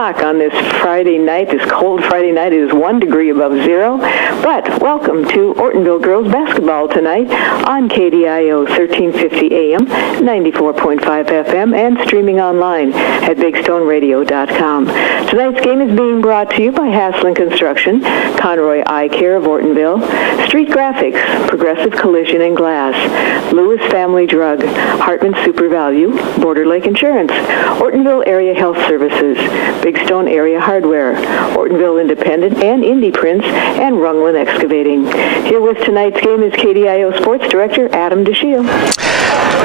o'clock on this Friday night, this cold Friday night. It is 1 degree above zero. But welcome to Ortonville girls basketball tonight on KDIO 1350 AM, 94.5 FM, and streaming online at BigStoneRadio.com. Tonight's game is being brought to you by Haslin Construction, Conroy Eye Care of Ortonville, Street Graphics, Progressive Collision and Glass, Lewis Family Drug, Hartman Super Value, Border Lake Insurance, Ortonville Area Health Services, Big Stone Area Hardware, Ortonville Independent and Indie Prints, and Rungland Excavating. Here with tonight's game is KDIO Sports Director Adam DeShiel.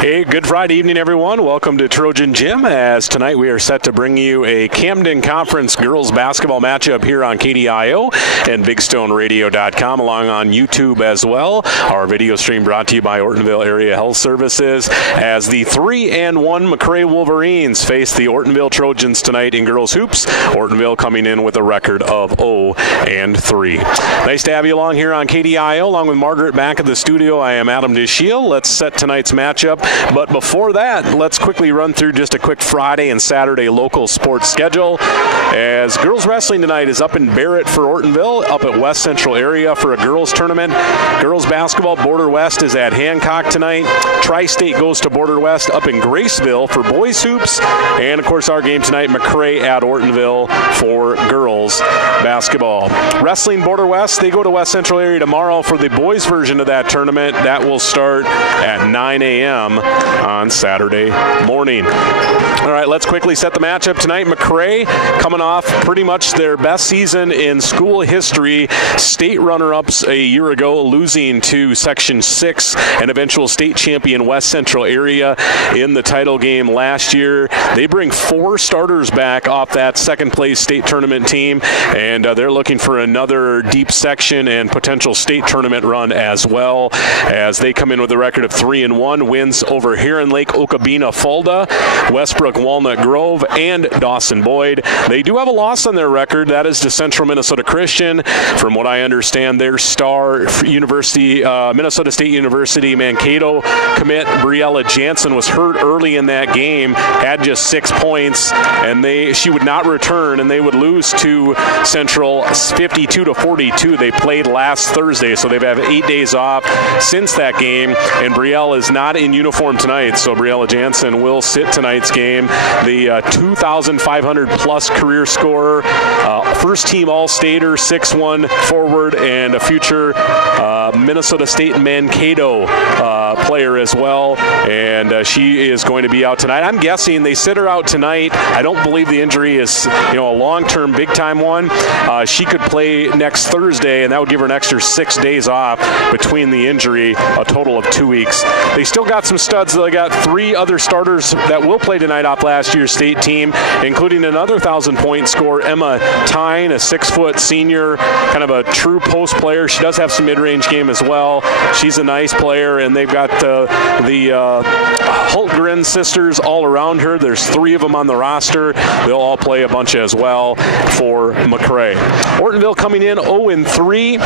Hey, good Friday evening, everyone. Welcome to Trojan Gym, as tonight we are set to bring you a Camden Conference girls basketball matchup here on KDIO and BigStoneRadio.com, along on YouTube as well. Our video stream brought to you by Ortonville Area Health Services, as the 3-1 MACCRAY Wolverines face the Ortonville Trojans tonight in girls hoops. Ortonville coming in with a record of 0-3. Nice to have you along here on KDIO, along with Margaret back at the studio. I am Adam DeShiel. Let's set tonight's matchup. But before that, let's quickly run through just a quick Friday and Saturday local sports schedule, as girls wrestling tonight is up in Barrett for Ortonville, up at West Central area for a girls tournament. Girls basketball, Border West is at Hancock tonight. Tri-State goes to Border West up in Graceville for boys hoops. And, of course, our game tonight, MACCRAY at Ortonville for girls basketball. Wrestling, Border West, they go to West Central area tomorrow for the boys version of that tournament. That will start at 9 a.m. on Saturday morning. All right, let's quickly set the matchup tonight. MACCRAY coming off pretty much their best season in school history. State runner-ups a year ago, losing to Section 6 and eventual state champion West Central area in the title game last year. They bring 4 starters back off that second-place state tournament team, and they're looking for another deep section and potential state tournament run as well, as they come in with a record of 3-1, wins over Heron Lake, Okabena, Fulda, Westbrook, Walnut Grove, and Dawson Boyd. They do have a loss on their record. That is to Central Minnesota Christian. From what I understand, their star university, Minnesota State University Mankato commit Briella Jansen was hurt early in that game, had just 6 points, and she would not return, and they would lose to Central 52-42. They played last Thursday, so they've had 8 days off since that game, and Brielle is not in uniform tonight, so Briella Jansen will sit tonight's game. The 2,500 plus career scorer, first team All-Stater, 6'1 forward, and a future Minnesota State Mankato player as well, and she is going to be out tonight. I'm guessing they sit her out tonight. I don't believe the injury is a long-term big-time one. She could play next Thursday, and that would give her an extra 6 days off between the injury, a total of 2 weeks. They still got some studs. They got 3 other starters that will play tonight off last year's state team, including another 1,000-point scorer, Emma Tyne, a 6-foot senior, kind of a true post player. She does have some mid-range game as well. She's a nice player, and they've got the Hultgren sisters all around her. There's 3 of them on the roster. They'll all play a bunch as well for MACCRAY. Ortonville coming in 0-3.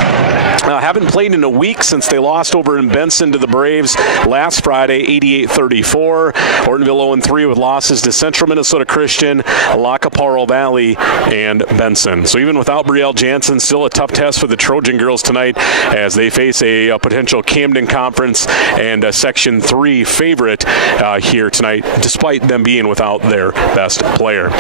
Haven't played in a week since they lost over in Benson to the Braves last Friday, 88-34. Ortonville 0-3 with losses to Central Minnesota Christian, Lacaparo Valley, and Benson. So even without Brielle Jansen, still a tough test for the Trojan girls tonight as they face a potential Camden Conference and a Section 3 favorite here tonight, despite them being without their best player.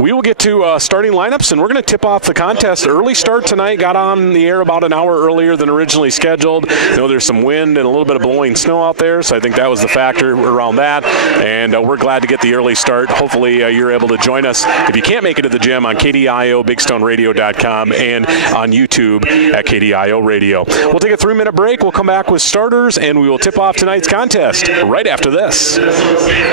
We will get to starting lineups, and we're going to tip off the contest. Early start tonight, got on the air about an hour earlier than originally scheduled. I know there's some wind and a little bit of blowing snow out there, so I think that was the factor around that, and we're glad to get the early start. Hopefully you're able to join us if you can't make it to the gym on KDIO, BigStoneRadio.com, and on YouTube at KDIO Radio. We'll take a 3-minute break. We'll come back with starters, and we will tip off tonight's contest right after this.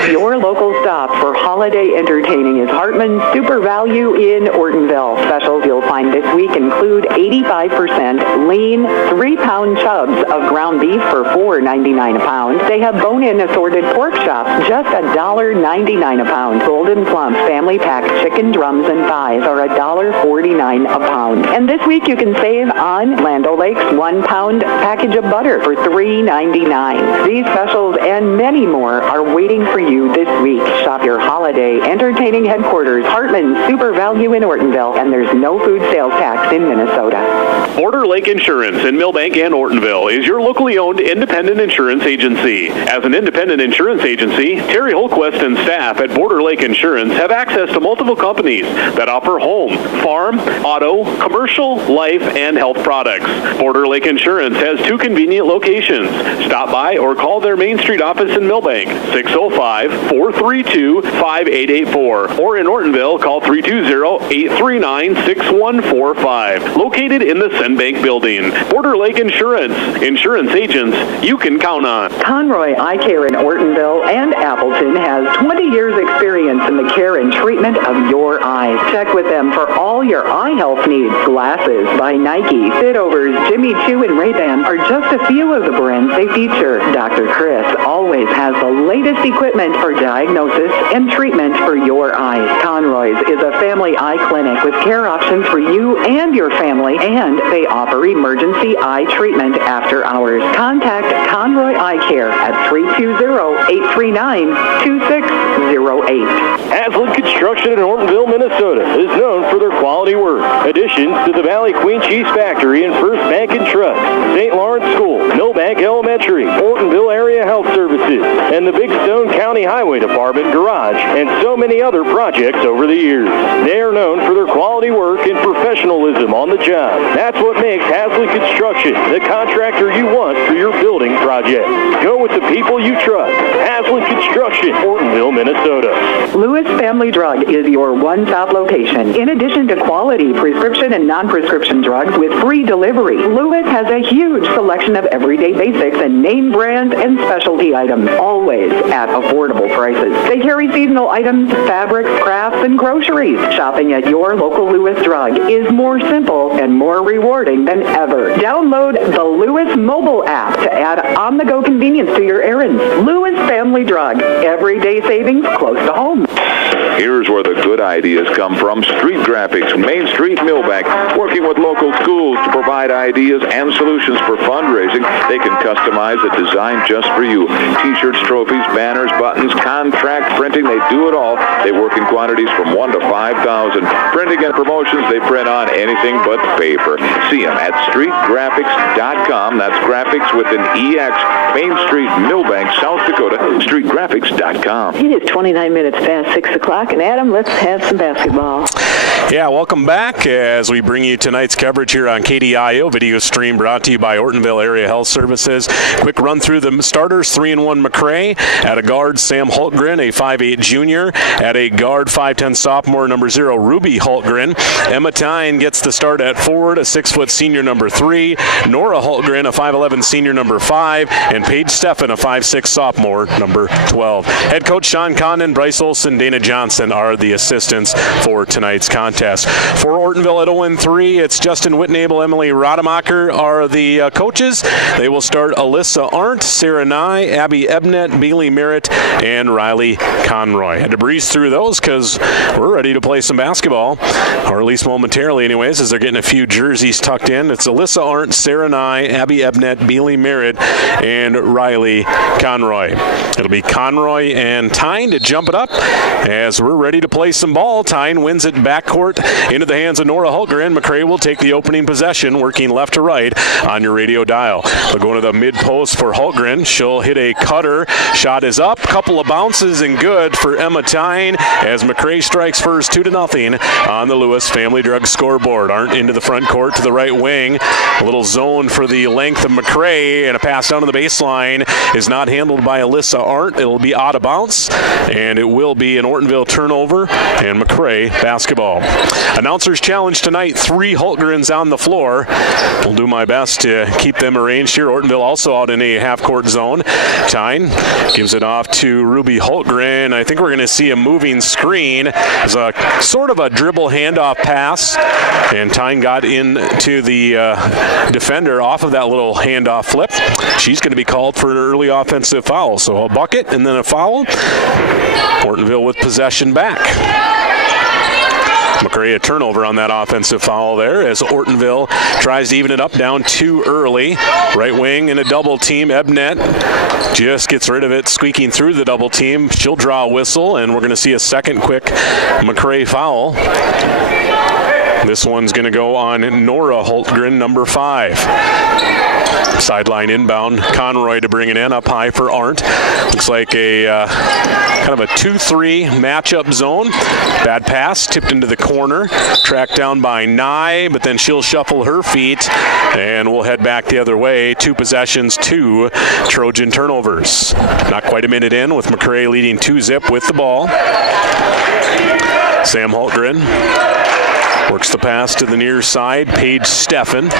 Your local stop for holiday entertaining is Hartman Super Value in Ortonville. Specials you'll find this week week include 85% lean 3-pound chubs of ground beef for $4.99 a pound. They have bone-in assorted pork chops, just $1.99 a pound. Golden Plumps family pack chicken drums and thighs are $1.49 a pound. And this week you can save on Land O'Lakes 1-pound package of butter for $3.99. These specials and many more are waiting for you this week. Shop your holiday entertaining headquarters, Heartland Super Value in Ortonville, and there's no food sales tax in Minnesota. Border Lake Insurance in Millbank and Ortonville is your locally owned independent insurance agency. As an independent insurance agency, Terry Holquist and staff at Border Lake Insurance have access to multiple companies that offer home, farm, auto, commercial, life, and health products. Border Lake Insurance has 2 convenient locations. Stop by or call their Main Street office in Millbank, 605-432-5884, or in Ortonville, call 320-839-6145. Located in the Senbank building. Border Lake Insurance. Insurance agents you can count on. Conroy Eye Care in Ortonville and Appleton has 20 years experience in the care and treatment of your eyes. Check with them for all your eye health needs. Glasses by Nike, Fitovers, Jimmy Choo, and Ray-Ban are just a few of the brands they feature. Dr. Chris always has the latest equipment for diagnosis and treatment for your eyes. Conroy's is a family eye clinic with care options for you and your family, and they offer emergency eye treatment after hours. Contact Conroy Eye Care at 320-839-2608. Haslett Construction in Ortonville, Minnesota is known for their quality work. Additions to the Valley Queen Cheese Factory and First Bank and Trust, St. Lawrence School, Millbank Elementary, Ortonville Area Health Services, and the Big Stone County Highway Department Garage, and so many other projects over the years. They are known for their quality work and professionalism on the job. That's what makes Haslett Construction the contractor you want for your building project. Go with the people you trust. Haslett Construction, Ortonville, Minnesota. Lewis Family Drug is your one-stop location. In addition to quality prescription and non-prescription drugs with free delivery, Lewis has a huge selection of everyday basics and name brand and specialty items, always at affordable prices. They carry seasonal items, fabrics, crafts, and groceries. Shopping at your local Lewis Drug is more simple and more rewarding than ever. Download the Lewis mobile app to add on-the-go convenience to your errands. Lewis Family Drug, everyday savings close to home. Here's where the good ideas come from. Street Graphics, Main Street, Millbank, working with local schools to provide ideas and solutions for fundraising. They can customize a design just for you. T-shirts, trophies, banners, buttons, contract printing, they do it all. They work in quantities from 1 to 5,000. Printing and promotions, they print on anything but paper. See them at streetgraphics.com. That's graphics with an EX. Main Street, Millbank, South Dakota, streetgraphics.com. It is 29 minutes past 6 o'clock, and Adam, let's have some basketball. Yeah, welcome back as we bring you tonight's coverage here on KDIO. Video stream brought to you by Ortonville Area Health Services. Quick run through the starters. 3-1 MACCRAY. At a guard, Sam Hultgren, a 5'8 junior. At a guard, 5'10 sophomore, number 0, Ruby Hultgren. Emma Tyne gets the start at forward, a 6' senior, number 3. Nora Hultgren, a 5'11 senior, number 5. And Paige Steffen, a 5'6 sophomore, number 12. Head coach Sean Condon, Bryce Olson, Dana Johnson are the assistants for tonight's contest. For Ortonville at 0-3, it's Justin Whitnable, Emily Rademacher are the coaches. They will start Alyssa Arndt, Sarah Nye, Abby Ebnet, Bailey Merritt, and Riley Conroy. Had to breeze through those because we're ready to play some basketball, or at least momentarily anyways, as they're getting a few jerseys tucked in. It's Alyssa Arndt, Sarah Nye, Abby Ebnet, Bailey Merritt, and Riley Conroy. It'll be Conroy and Tyne to jump it up as we're ready to play some ball. Tyne wins it backcourt into the hands of Nora Hultgren. MACCRAY will take the opening possession, working left to right on your radio dial. They'll go to the mid-post for Hultgren. She'll hit a cutter. Shot is up. Couple of bounces and good for Emma Tyne as MACCRAY strikes first 2-0 on the Lewis Family Drug scoreboard. Arndt into the front court to the right wing. A little zone for the length of MACCRAY, and a pass down to the baseline is not handled by Alyssa Arndt. It'll be out of bounds, and it will be an Ortonville turnover, and MACCRAY basketball. Announcers challenge tonight, 3 Hultgrens on the floor. We'll do my best to keep them arranged here. Ortonville also out in a half-court zone. Tyne gives it off to Ruby Hultgren. I think we're going to see a moving screen. It's a sort of a dribble handoff pass, and Tyne got into the defender off of that little handoff flip. She's going to be called for an early offensive foul. So a bucket and then a foul. Ortonville with possession back. MACCRAY a turnover on that offensive foul there as Ortonville tries to even it up, down 2 early. Right wing in a double team. Ebnet just gets rid of it, squeaking through the double team. She'll draw a whistle, and we're going to see a second quick MACCRAY foul. This one's going to go on Nora Hultgren, number 5. Sideline inbound. Conroy to bring it in, up high for Arndt. Looks like a kind of a 2-3 matchup zone. Bad pass, tipped into the corner. Tracked down by Nye, but then she'll shuffle her feet, and we'll head back the other way. 2 possessions, 2 Trojan turnovers. Not quite a minute in with MACCRAY leading 2-zip with the ball. Sam Hultgren works the pass to the near side. Paige Steffen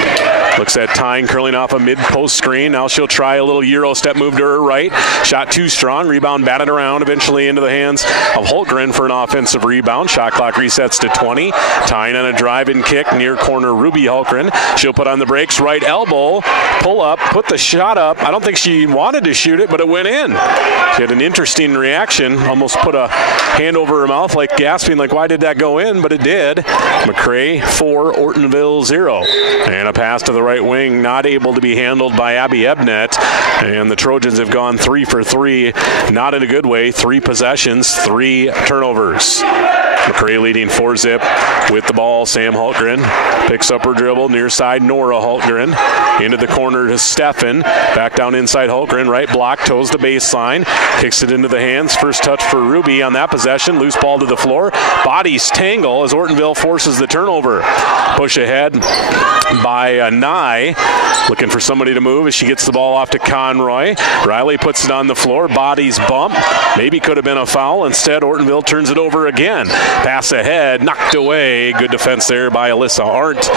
looks at Tyne curling off a mid-post screen. Now she'll try a little Euro step move to her right. Shot too strong. Rebound batted around, eventually into the hands of Hultgren for an offensive rebound. Shot clock resets to 20. Tyne on a drive and kick near corner Ruby Hultgren. She'll put on the brakes. Right elbow. Pull up. Put the shot up. I don't think she wanted to shoot it, but it went in. She had an interesting reaction. Almost put a hand over her mouth, like gasping, like, why did that go in? But it did. MACCRAY 4, Ortonville 0. And a pass to the right wing, not able to be handled by Abby Ebnet. And the Trojans have gone 3 for 3, not in a good way. 3 possessions, 3 turnovers. MACCRAY leading 4-zip with the ball. Sam Hultgren picks up her dribble. Near side, Nora Hultgren. Into the corner to Steffen. Back down inside Hultgren. Right block, toes the baseline. Kicks it into the hands. First touch for Ruby on that possession. Loose ball to the floor. Bodies tangle as Ortonville forces the turnover. Push ahead by Nye. Looking for somebody to move as she gets the ball off to Conroy. Riley puts it on the floor. Bodies bump. Maybe could have been a foul. Instead, Ortonville turns it over again. Pass ahead, knocked away. Good defense there by Alyssa Arndt.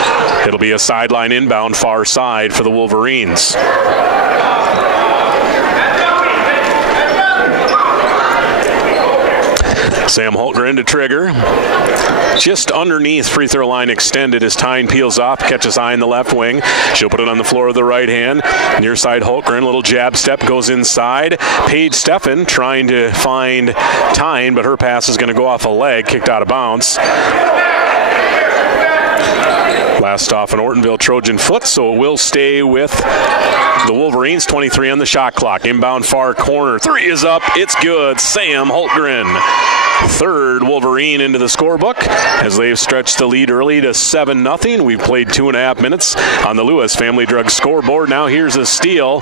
It'll be a sideline inbound, far side for the Wolverines. Sam Hultgren to trigger. Just underneath free throw line extended as Tyne peels off, catches eye in the left wing. She'll put it on the floor with the right hand. Near side Hultgren, little jab step, goes inside. Paige Steffen trying to find Tyne, but her pass is going to go off a leg, kicked out of bounds. Last off an Ortonville Trojan foot, so it will stay with the Wolverines. 23 on the shot clock. Inbound far corner. 3 is up. It's good. Sam Hultgren. 3rd Wolverine into the scorebook as they've stretched the lead early to 7-0. We've played 2.5 minutes on the Lewis Family Drug scoreboard. Now here's a steal.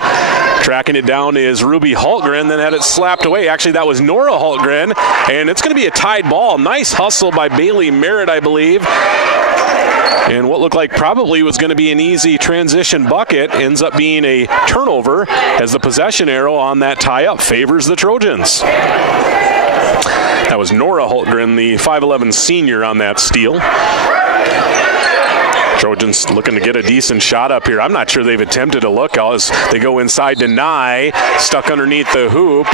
Tracking it down is Ruby Hultgren, then had it slapped away. Actually, that was Nora Hultgren, and it's going to be a tied ball. Nice hustle by Bailey Merritt, I believe. And what looked like probably was going to be an easy transition bucket ends up being a turnover as the possession arrow on that tie-up favors the Trojans. That was Nora Hultgren, the 5'11 senior, on that steal. Trojans looking to get a decent shot up here. I'm not sure they've attempted a look as they go inside to Nye, stuck underneath the hoop.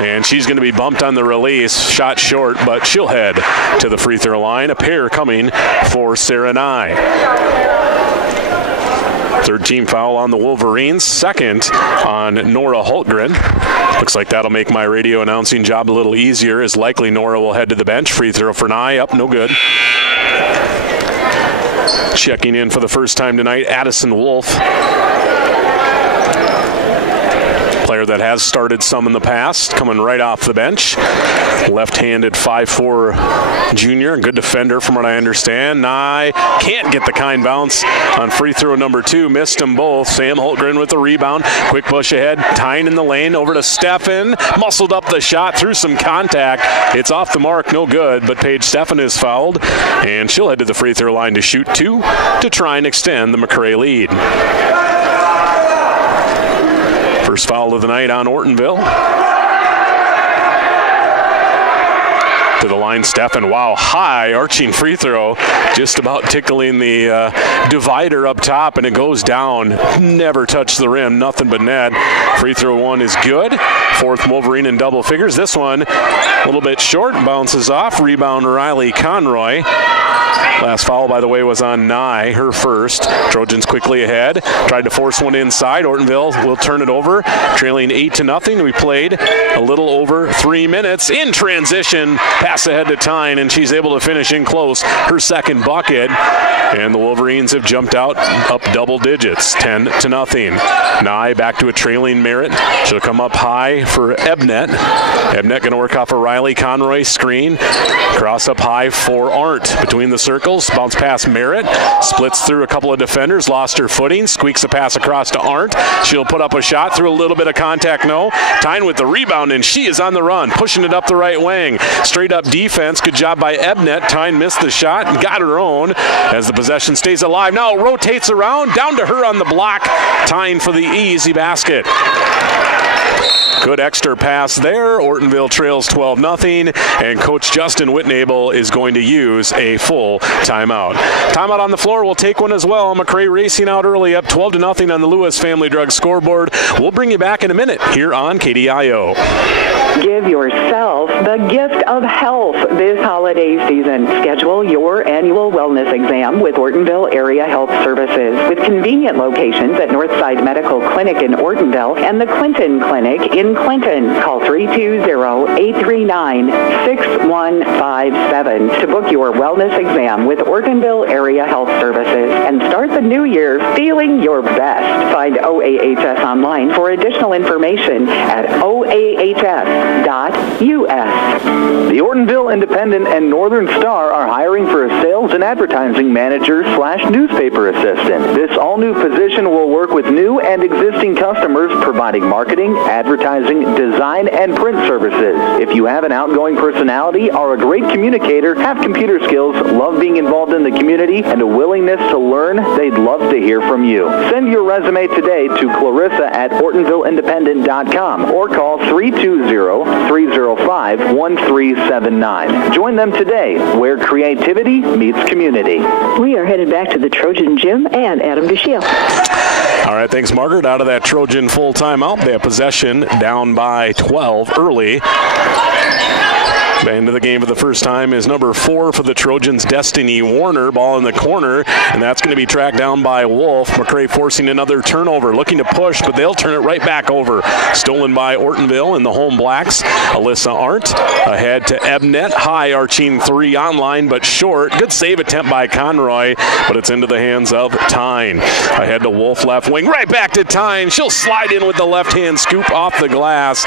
And she's going to be bumped on the release. Shot short, but she'll head to the free throw line. A pair coming for Sarah Nye. 3rd team foul on the Wolverines. 2nd on Nora Hultgren. Looks like that'll make my radio announcing job a little easier, as likely Nora will head to the bench. Free throw for Nye. Up, no good. Checking in for the first time tonight, Addison Wolf. Player that has started some in the past, coming right off the bench. Left-handed 5'4" junior, good defender from what I understand. Nye can't get the kind bounce on free throw number 2. Missed them both. Sam Hultgren with the rebound. Quick push ahead. Tyne in the lane. Over to Steffen. Muscled up the shot through some contact. It's off the mark. No good. But Paige Steffen is fouled. And she'll head to the free throw line to shoot 2 to try and extend the MACCRAY lead. First foul of the night on Ortonville. to the line. Steffen, wow, high arching free throw, just about tickling the divider up top, and it goes down. Never touched the rim, nothing but net. Free throw one is good. Fourth Wolverine in double figures. This one a little bit short, bounces off. Rebound Riley Conroy. Last foul, by the way, was on Nye, her first. Trojans quickly ahead. Tried to force one inside. Ortonville will turn it over, trailing 8-0. We played a little over 3 minutes. In transition, pass ahead to Tyne, and she's able to finish in close. Her second bucket, and the Wolverines have jumped out up double digits, 10-0. Nye back to a trailing Merritt. She'll come up high for Ebnet. Ebnet going to work off a Riley Conroy screen. Cross up high for Arndt between the circles. Bounce past Merritt. Splits through a couple of defenders. Lost her footing. Squeaks a pass across to Arndt. She'll put up a shot through a little bit of contact. No. Tyne with the rebound, and she is on the run. Pushing it up the right wing. Straight up defense. Good job by Ebnet. Tyne missed the shot and got her own as the possession stays alive. Now it rotates around. Down to her on the block. Tyne for the easy basket. Good extra pass there. Ortonville trails 12-0, and Coach Justin Whitnable is going to use a full timeout. Timeout on the floor. We'll take one as well. MACCRAY racing out early, up 12-0 on the Lewis Family Drug scoreboard. We'll bring you back in a minute here on KDIO. Give yourself the gift of health this holiday season. Schedule your annual wellness exam with Ortonville Area Health Services. With convenient locations at Northside Medical Clinic in Ortonville and the Clinton Clinic in Clinton. Call 320-839-6157 to book your wellness exam with Ortonville Area Health Services and start the new year feeling your best. Find OAHS online for additional information at oahs.us. The Ortonville Independent and Northern Star are hiring for a sales and advertising manager/newspaper assistant. This all-new position will work with new and existing customers, providing marketing, advertising, design, and print services. If you have an outgoing personality, are a great communicator, have computer skills, love being involved in the community, and a willingness to learn, they'd love to hear from you. Send your resume today to Clarissa at OrtonvilleIndependent.com or call 320-305-1379. Join them today, where creativity meets community. We are headed back to the Trojan gym and Adam DeShiel. All right, thanks, Margaret. Out of that Trojan full timeout, they have possession down by 12 early. The end of the game for the first time is number 4 for the Trojans, Destiny Warner. Ball in the corner, and that's going to be tracked down by Wolf. MACCRAY forcing another turnover, looking to push, but they'll turn it right back over. Stolen by Ortonville in the home blacks. Alyssa Arndt ahead to Ebnet. High arching three online, but short. Good save attempt by Conroy, but it's into the hands of Tyne. Ahead to Wolf left wing, right back to Tyne. She'll slide in with the left-hand scoop off the glass.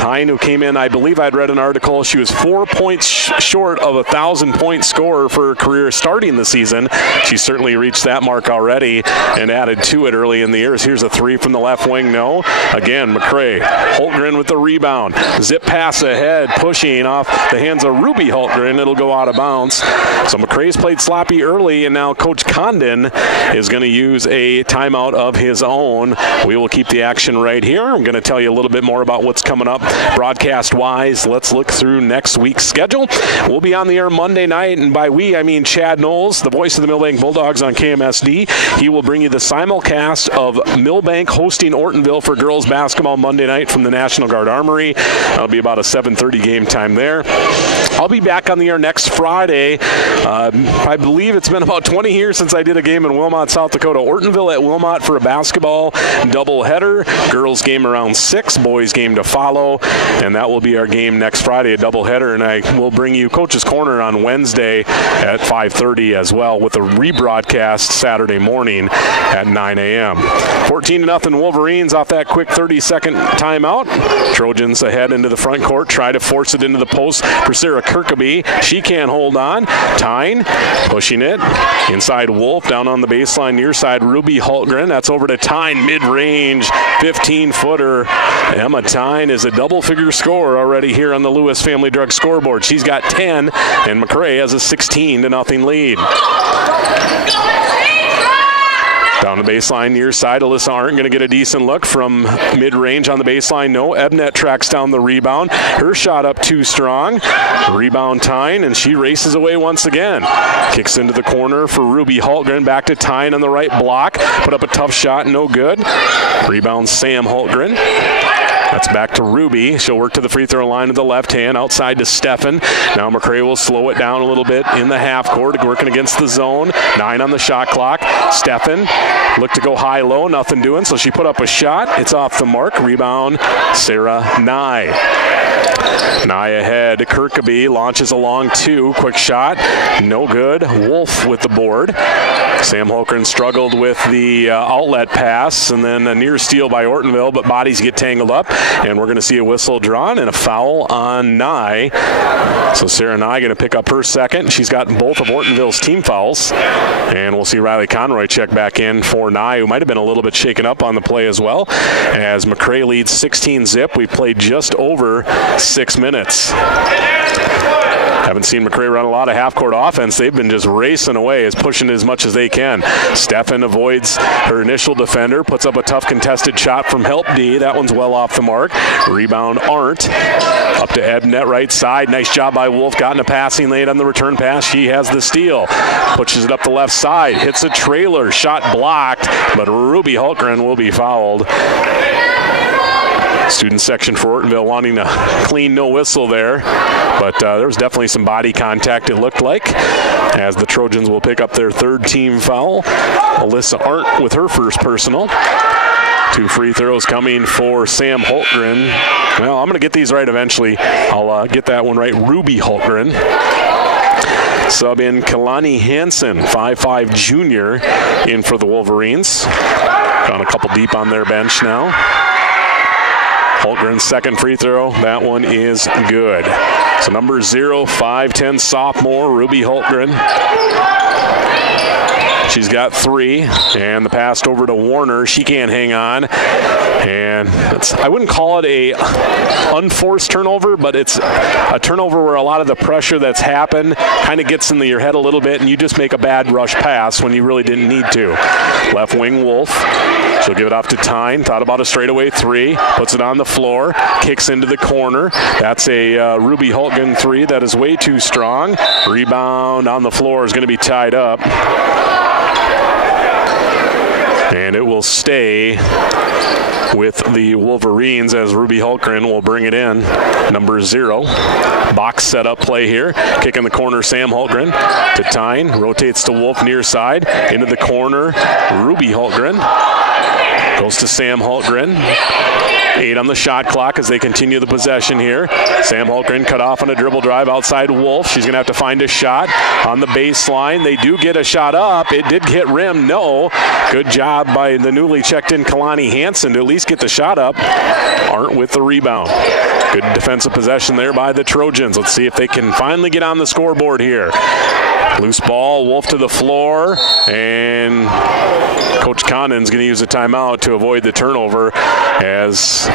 Tyne, who came in, I believe I'd read an article, she was 4 points short of a 1,000-point scorer for her career starting the season. She certainly reached that mark already and added to it early in the year. Here's a three from the left wing, no. Again, MACCRAY. Holtgren with the rebound. Zip pass ahead, pushing off the hands of Ruby Holtgren. It'll go out of bounds. So MACCRAY's played sloppy early, and now Coach Condon is going to use a timeout of his own. We will keep the action right here. I'm going to tell you a little bit more about what's coming up broadcast-wise. Let's look through next week's schedule. We'll be on the air Monday night, and by we, I mean Chad Knowles, the voice of the Millbank Bulldogs on KMSD. He will bring you the simulcast of Millbank hosting Ortonville for girls basketball Monday night from the National Guard Armory. That'll be about a 7:30 game time there. I'll be back on the air next Friday. I believe it's been about 20 years since I did a game in Wilmot, South Dakota. Ortonville at Wilmot for a basketball doubleheader. Girls game around 6, boys game to follow, and that will be our game next Friday, a doubleheader. And I will bring you Coach's Corner on Wednesday at 5:30 as well, with a rebroadcast Saturday morning at 9 a.m. 14-0 Wolverines off that quick 30-second timeout. Trojans ahead into the front court, try to force it into the post for Sarah Kirkaby. She can't hold on. Tyne pushing it inside Wolf, down on the baseline near side Ruby Holtgren. That's over to Tyne, mid-range 15-footer. Emma Tyne is a double-figure scorer already here on the Lewis Family Drug scoreboard. She's got 10, and MACCRAY has a 16-0 lead. Down the baseline near side, Alyssa Arndt going to get a decent look from mid-range on the baseline. No, Ebnet tracks down the rebound. Her shot up too strong. Rebound Tyne, and she races away once again. Kicks into the corner for Ruby Hultgren. Back to Tyne on the right block. Put up a tough shot, no good. Rebound Sam Hultgren. That's back to Ruby. She'll work to the free throw line with the left hand. Outside to Steffen. Now MACCRAY will slow it down a little bit in the half court, working against the zone. 9 on the shot clock. Steffen looked to go high-low, nothing doing, so she put up a shot. It's off the mark. Rebound, Sarah Nye. Nye ahead. Kirkeby launches a long 2. Quick shot. No good. Wolf with the board. Sam Hultgren struggled with the outlet pass, and then a near steal by Ortonville, but bodies get tangled up, and we're going to see a whistle drawn and a foul on Nye. So Sarah Nye going to pick up her second. She's gotten both of Ortonville's team fouls, and we'll see Riley Conroy check back in for Nye, who might have been a little bit shaken up on the play as well, as MACCRAY leads 16-zip. We played just over 6 minutes. Haven't seen MACCRAY run a lot of half-court offense. They've been just racing away, pushing as much as they can. Steffen avoids her initial defender, puts up a tough contested shot from Help D. That one's well off the mark. Rebound Arndt. Up to Ebnet right side. Nice job by Wolf. Gotten a passing lane on the return pass. She has the steal. Pushes it up the left side. Hits a trailer. Shot blocked, but Ruby Hultgren will be fouled. Student section for Ortonville wanting to clean no whistle there, but there was definitely some body contact, it looked like, as the Trojans will pick up their third team foul. Alyssa Arndt with her first personal. 2 free throws coming for Sam Hultgren. Well, I'm going to get these right eventually. I'll get that one right. Ruby Hultgren. Sub in Kalani Hansen, 5'5" junior, in for the Wolverines. Found a couple deep on their bench now. Hultgren's second free throw, that one is good. So number 0, 5'10" sophomore, Ruby Hultgren. She's got 3, and the pass over to Warner. She can't hang on, and I wouldn't call it a unforced turnover, but it's a turnover where a lot of the pressure that's happened kind of gets into your head a little bit, and you just make a bad rush pass when you really didn't need to. Left wing Wolf. She'll give it off to Tyne. Thought about a straightaway 3. Puts it on the floor. Kicks into the corner. That's a Ruby Hultgren 3 that is way too strong. Rebound on the floor is going to be tied up. And it will stay with the Wolverines as Ruby Hultgren will bring it in. Number 0. Box setup play here. Kick in the corner, Sam Hultgren to Tyne. Rotates to Wolf near side. Into the corner, Ruby Hultgren. Goes to Sam Hultgren. 8 on the shot clock as they continue the possession here. Sam Hultgren cut off on a dribble drive outside Wolf. She's going to have to find a shot on the baseline. They do get a shot up. It did hit rim. No. Good job by the newly checked in Kalani Hansen to at least get the shot up. Arndt with the rebound. Good defensive possession there by the Trojans. Let's see if they can finally get on the scoreboard here. Loose ball, Wolf to the floor, and Coach Condon's going to use a timeout to avoid the turnover, as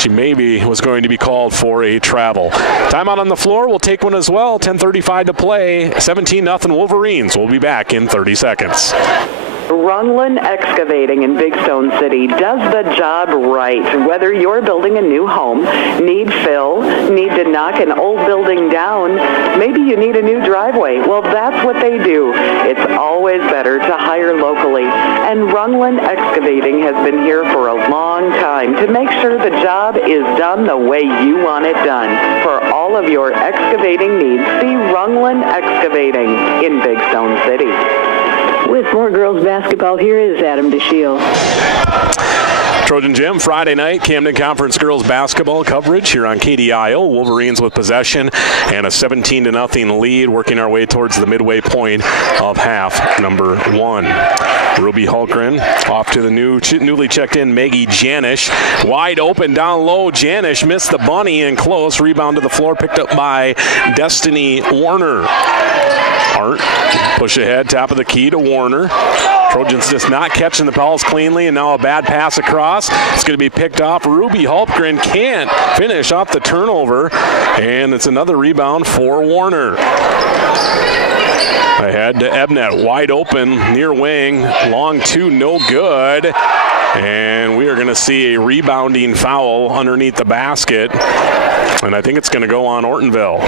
she maybe was going to be called for a travel. Timeout on the floor. We'll take one as well. 10:35 to play. 17-0 Wolverines. We'll be back in 30 seconds. Runlin Excavating in Big Stone City does the job right. Whether you're building a new home, need fill, need to knock an old building down, maybe you need a new driveway. Well, that's what they do. It's always better to hire locally. And Runlin Excavating has been here for a long time to make sure the job is done the way you want it done. For all of your excavating needs, see Runlin Excavating in Big Stone City. With more girls basketball, here is Adam DeShiel. Trojan Gym, Friday night, Camden Conference girls basketball coverage here on KDIO. Wolverines with possession and a 17-0 lead, working our way towards the midway point of half number 1. Ruby Hultgren off to the newly checked in Maggie Janish. Wide open down low. Janish missed the bunny and close. Rebound to the floor picked up by Destiny Warner. Arndt push ahead, top of the key to Warner. Trojans just not catching the balls cleanly, and now a bad pass across. It's going to be picked off. Ruby Hultgren can't finish off the turnover, and it's another rebound for Warner. Ahead to Ebnet, wide open, near wing, long two, no good. And we are going to see a rebounding foul underneath the basket, and I think it's going to go on Ortonville.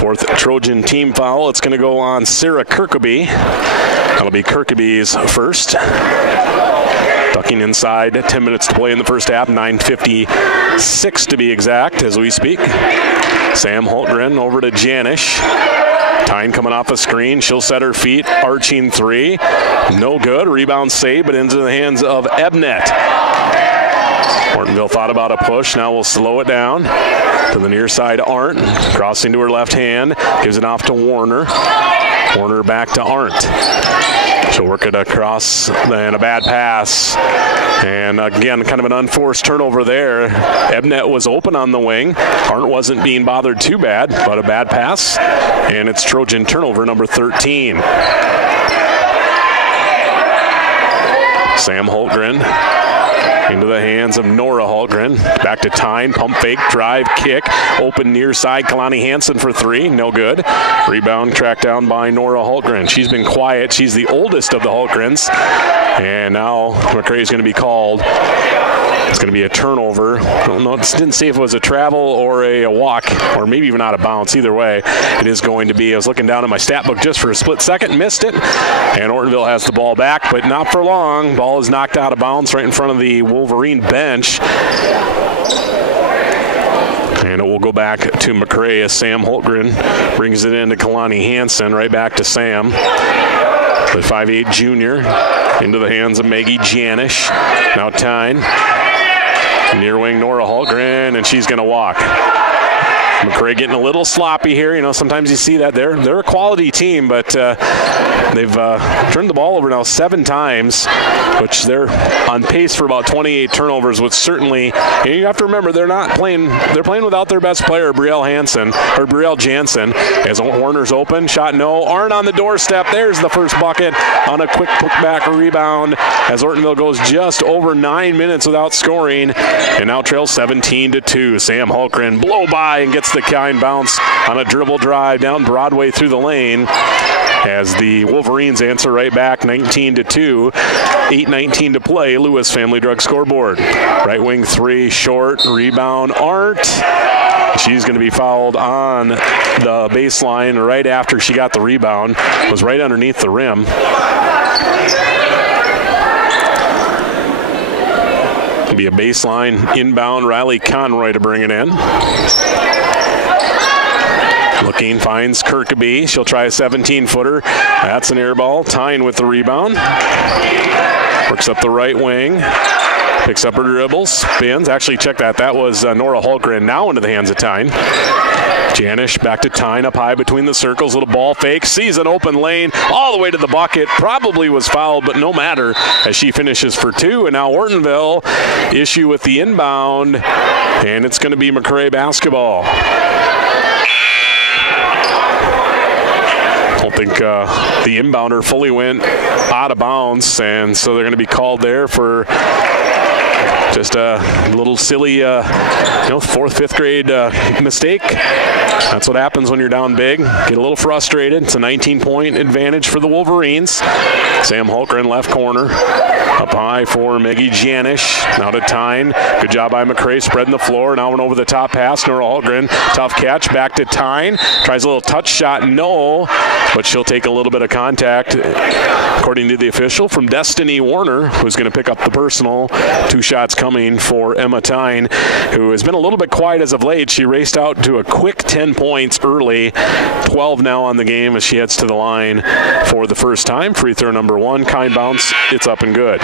Fourth Trojan team foul. It's going to go on Sarah Kirkaby. That'll be Kirkaby's first. Ducking inside, 10 minutes to play in the first half, 9:56 to be exact as we speak. Sam Hultgren over to Janish. Tyne coming off a screen. She'll set her feet. Arching three. No good. Rebound save, but into the hands of Ebnet. Ortonville thought about a push. Now we'll slow it down. To the near side, Arndt. Crossing to her left hand. Gives it off to Warner. Warner back to Arndt. She'll work it across, and a bad pass. And again, kind of an unforced turnover there. Ebnet was open on the wing. Arndt wasn't being bothered too bad, but a bad pass. And it's Trojan turnover number 13. Sam Hultgren into the hands of Nora Hultgren. Back to Tyne, pump fake, drive, kick. Open near side, Kalani Hansen for three, no good. Rebound tracked down by Nora Hultgren. She's been quiet. She's the oldest of the Hultgrens. And now MACCRAY is going to be called. It's going to be a turnover. I don't know, didn't see if it was a travel or a walk, or maybe even out of bounds. Either way, it is going to be. I was looking down at my stat book just for a split second, missed it. And Ortonville has the ball back, but not for long. Ball is knocked out of bounds right in front of the Wolverine bench. And it will go back to MACCRAY as Sam Hultgren brings it into Kalani Hansen. Right back to Sam. The 5'8 junior into the hands of Maggie Janish. Now Tyne. Near wing Nora Hultgren, and she's going to walk. MACCRAY getting a little sloppy here. You know, sometimes you see that. They're a quality team, but they've turned the ball over now 7 times, which they're on pace for about 28 turnovers, which certainly, and you have to remember, they're playing without their best player, Brielle Jansen, as Warner's open. Shot no. Arndt on the doorstep. There's the first bucket on a quick putback rebound as Ortonville goes just over 9 minutes without scoring, and now trails 17-2. Sam Hultgren blow by and gets the kind bounce on a dribble drive down Broadway through the lane as the Wolverines answer right back 19-2. 8:19 to play. Lewis Family Drug scoreboard. Right wing three, short, rebound, Arndt. She's going to be fouled on the baseline right after she got the rebound. Was right underneath the rim. It'll be a baseline inbound. Riley Conroy to bring it in. Looking, finds Kirkaby. She'll try a 17-footer. That's an air ball. Tyne with the rebound. Works up the right wing. Picks up her dribbles. Spins. Actually, check that. That was Nora Hultgren. Now into the hands of Tyne. Janish back to Tyne, up high between the circles. Little ball fake. Sees an open lane all the way to the bucket. Probably was fouled, but no matter as she finishes for 2. And now Ortonville issue with the inbound. And it's going to be MACCRAY basketball. I don't think the inbounder fully went out of bounds, and so they're going to be called there for just a little silly, 4th, 5th grade mistake. That's what happens when you're down big. Get a little frustrated. It's a 19-point advantage for the Wolverines. Sam Hultgren, left corner. Up high for Maggie Janish. Now to Tyne. Good job by MACCRAY spreading the floor. Now an over the top pass. Nora Hultgren. Tough catch. Back to Tyne. Tries a little touch shot. No. But she'll take a little bit of contact, according to the official, from Destiny Warner, who's going to pick up the personal. 2 shots coming for Emma Tyne, who has been a little bit quiet as of late. She raced out to a quick 10 points early. 12 now on the game as she heads to the line for the first time. Free throw number 1. Kind bounce. It's up and good.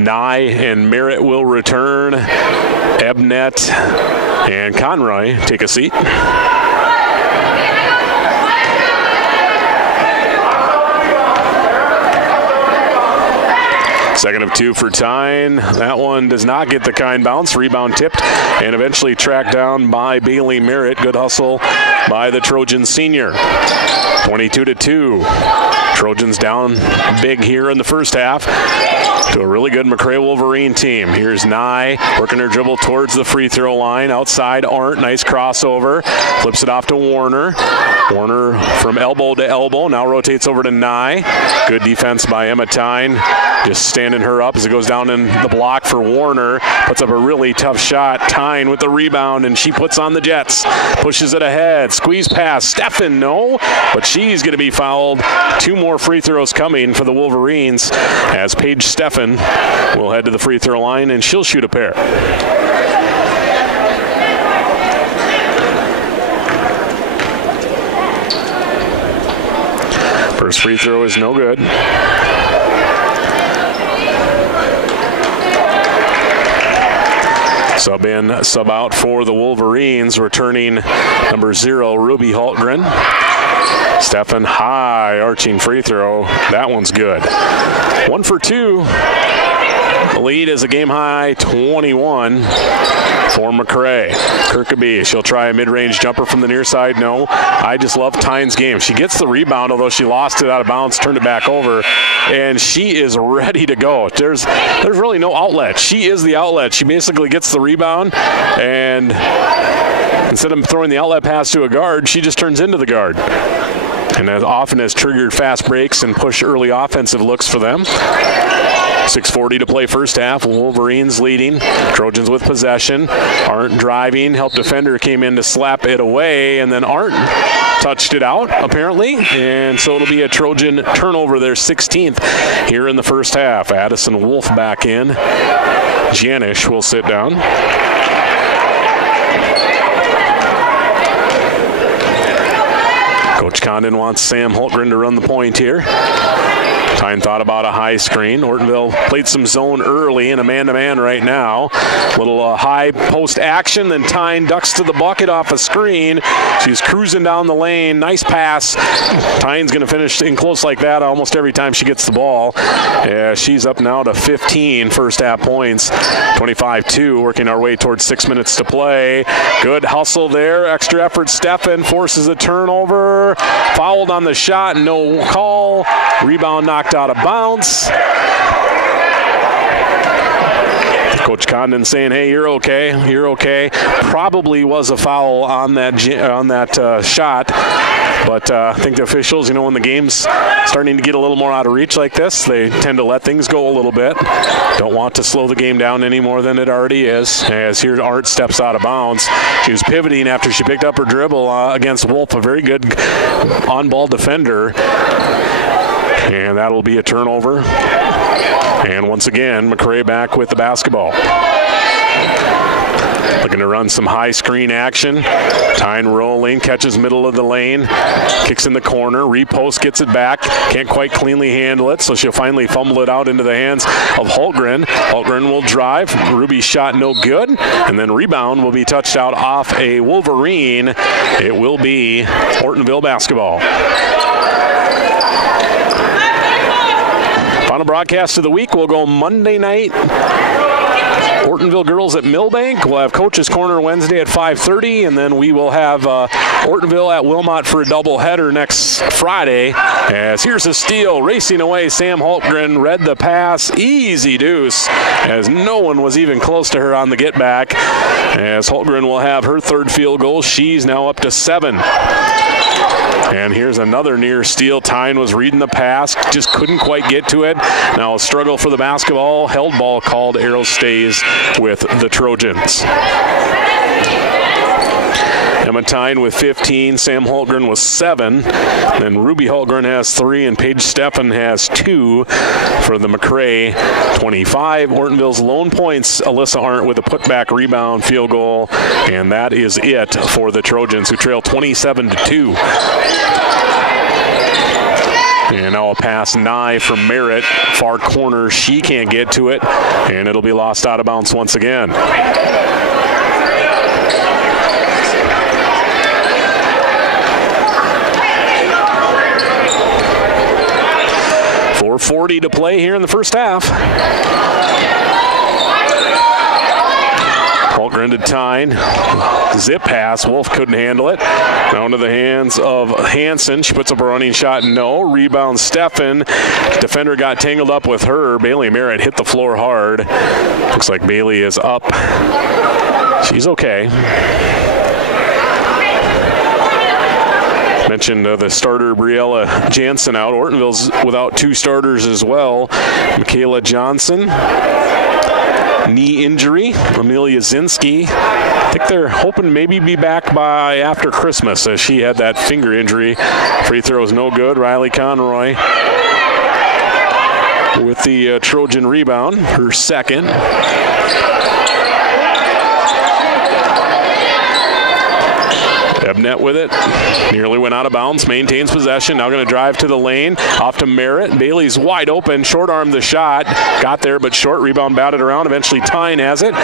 Nye and Merritt will return. Ebnet and Conroy take a seat. Second of 2 for Tyne. That one does not get the kind bounce. Rebound tipped and eventually tracked down by Bailey Merritt. Good hustle by the Trojan senior. 22-2. Trojans down big here in the first half to a really good MACCRAY Wolverine team. Here's Nye working her dribble towards the free throw line. Outside Arndt, nice crossover. Flips it off to Warner. Warner from elbow to elbow. Now rotates over to Nye. Good defense by Emma Tyne. Just standing her up as it goes down in the block for Warner. Puts up a really tough shot. Tyne with the rebound, and she puts on the Jets. Pushes it ahead. Squeeze pass. Steffen, no. But she's going to be fouled. 2 more free throws coming for the Wolverines as Paige Steffen will head to the free throw line, and she'll shoot a pair. First free throw is no good. Sub in, sub out for the Wolverines, returning number 0, Ruby Hultgren. Steffen, high arching free throw. That one's good. 1 for 2. The lead is a game-high 21 for MACCRAY. Kirkaby, she'll try a mid-range jumper from the near side. No. I just love Tyne's game. She gets the rebound, although she lost it out of bounds, turned it back over, and she is ready to go. There's really no outlet. She is the outlet. She basically gets the rebound, and instead of throwing the outlet pass to a guard, she just turns into the guard. And as often has triggered fast breaks and push early offensive looks for them. 6:40 to play first half. Wolverines leading. Trojans with possession. Arndt driving. Help defender came in to slap it away, and then Arndt touched it out, apparently. And so it'll be a Trojan turnover, their 16th here in the first half. Addison Wolf back in. Janish will sit down. Coach Condon wants Sam Hultgren to run the point here. Tyne thought about a high screen. Ortonville played some zone early in a man-to-man right now. Little high post action, then Tyne ducks to the bucket off a screen. She's cruising down the lane. Nice pass. Tyne's going to finish in close like that almost every time she gets the ball. She's up now to 15 first half points. 25-2, working our way towards 6 minutes to play. Good hustle there. Extra effort. Steffen forces a turnover. Fouled on the shot. No call. Rebound knocked out of bounds. Coach Condon saying, "Hey, you're okay. You're okay." Probably was a foul on that shot, but I think the officials, when the game's starting to get a little more out of reach like this, they tend to let things go a little bit. Don't want to slow the game down any more than it already is. As here, Art steps out of bounds. She was pivoting after she picked up her dribble against Wolf, a very good on-ball defender. And that'll be a turnover. And once again, MACCRAY back with the basketball. Looking to run some high screen action. Tyne rolling, catches middle of the lane, kicks in the corner, repost, gets it back. Can't quite cleanly handle it, so she'll finally fumble it out into the hands of Hultgren. Hultgren will drive. Ruby's shot no good. And then rebound will be touched out off a Wolverine. It will be Ortonville basketball. Final broadcast of the week will go Monday night. Ortonville girls at Millbank. We'll have Coach's Corner Wednesday at 5:30, and then we will have Ortonville at Wilmot for a doubleheader next Friday. As here's a steal, racing away, Sam Hultgren read the pass, easy deuce, as no one was even close to her on the get back. As Hultgren will have her 3rd field goal, she's now up to 7. And here's another near steal. Tyne was reading the pass, just couldn't quite get to it. Now a struggle for the basketball. Held ball called. Arrow stays with the Trojans. Emma Tyne with 15. Sam Hultgren with 7. Then Ruby Hultgren has 3, and Paige Steffen has 2 for the MACCRAY 25. Ortonville's lone points, Alyssa Arndt with a putback rebound field goal, and that is it for the Trojans, who trail 27-2. And now a pass Nye from Merritt, far corner. She can't get to it, and it'll be lost out of bounds once again. 4:40 to play here in the first half. Holtgren to Tyne. Zip pass. Wolf couldn't handle it. Down to the hands of Hansen. She puts up a running shot. No. Rebound Steffen. Defender got tangled up with her. Bailey Merritt hit the floor hard. Looks like Bailey is up. She's okay. Mentioned the starter Briella Jansen out. Ortonville's without 2 starters as well. Michaela Johnson, knee injury. Amelia Zinski. I think they're hoping maybe be back by after Christmas, as she had that finger injury. Free throws no good. Riley Conroy with the Trojan rebound, her second. Ebnet with it. Nearly went out of bounds. Maintains possession. Now going to drive to the lane. Off to Merritt. Bailey's wide open. Short armed the shot. Got there, but short. Rebound batted around. Eventually Tyne has it.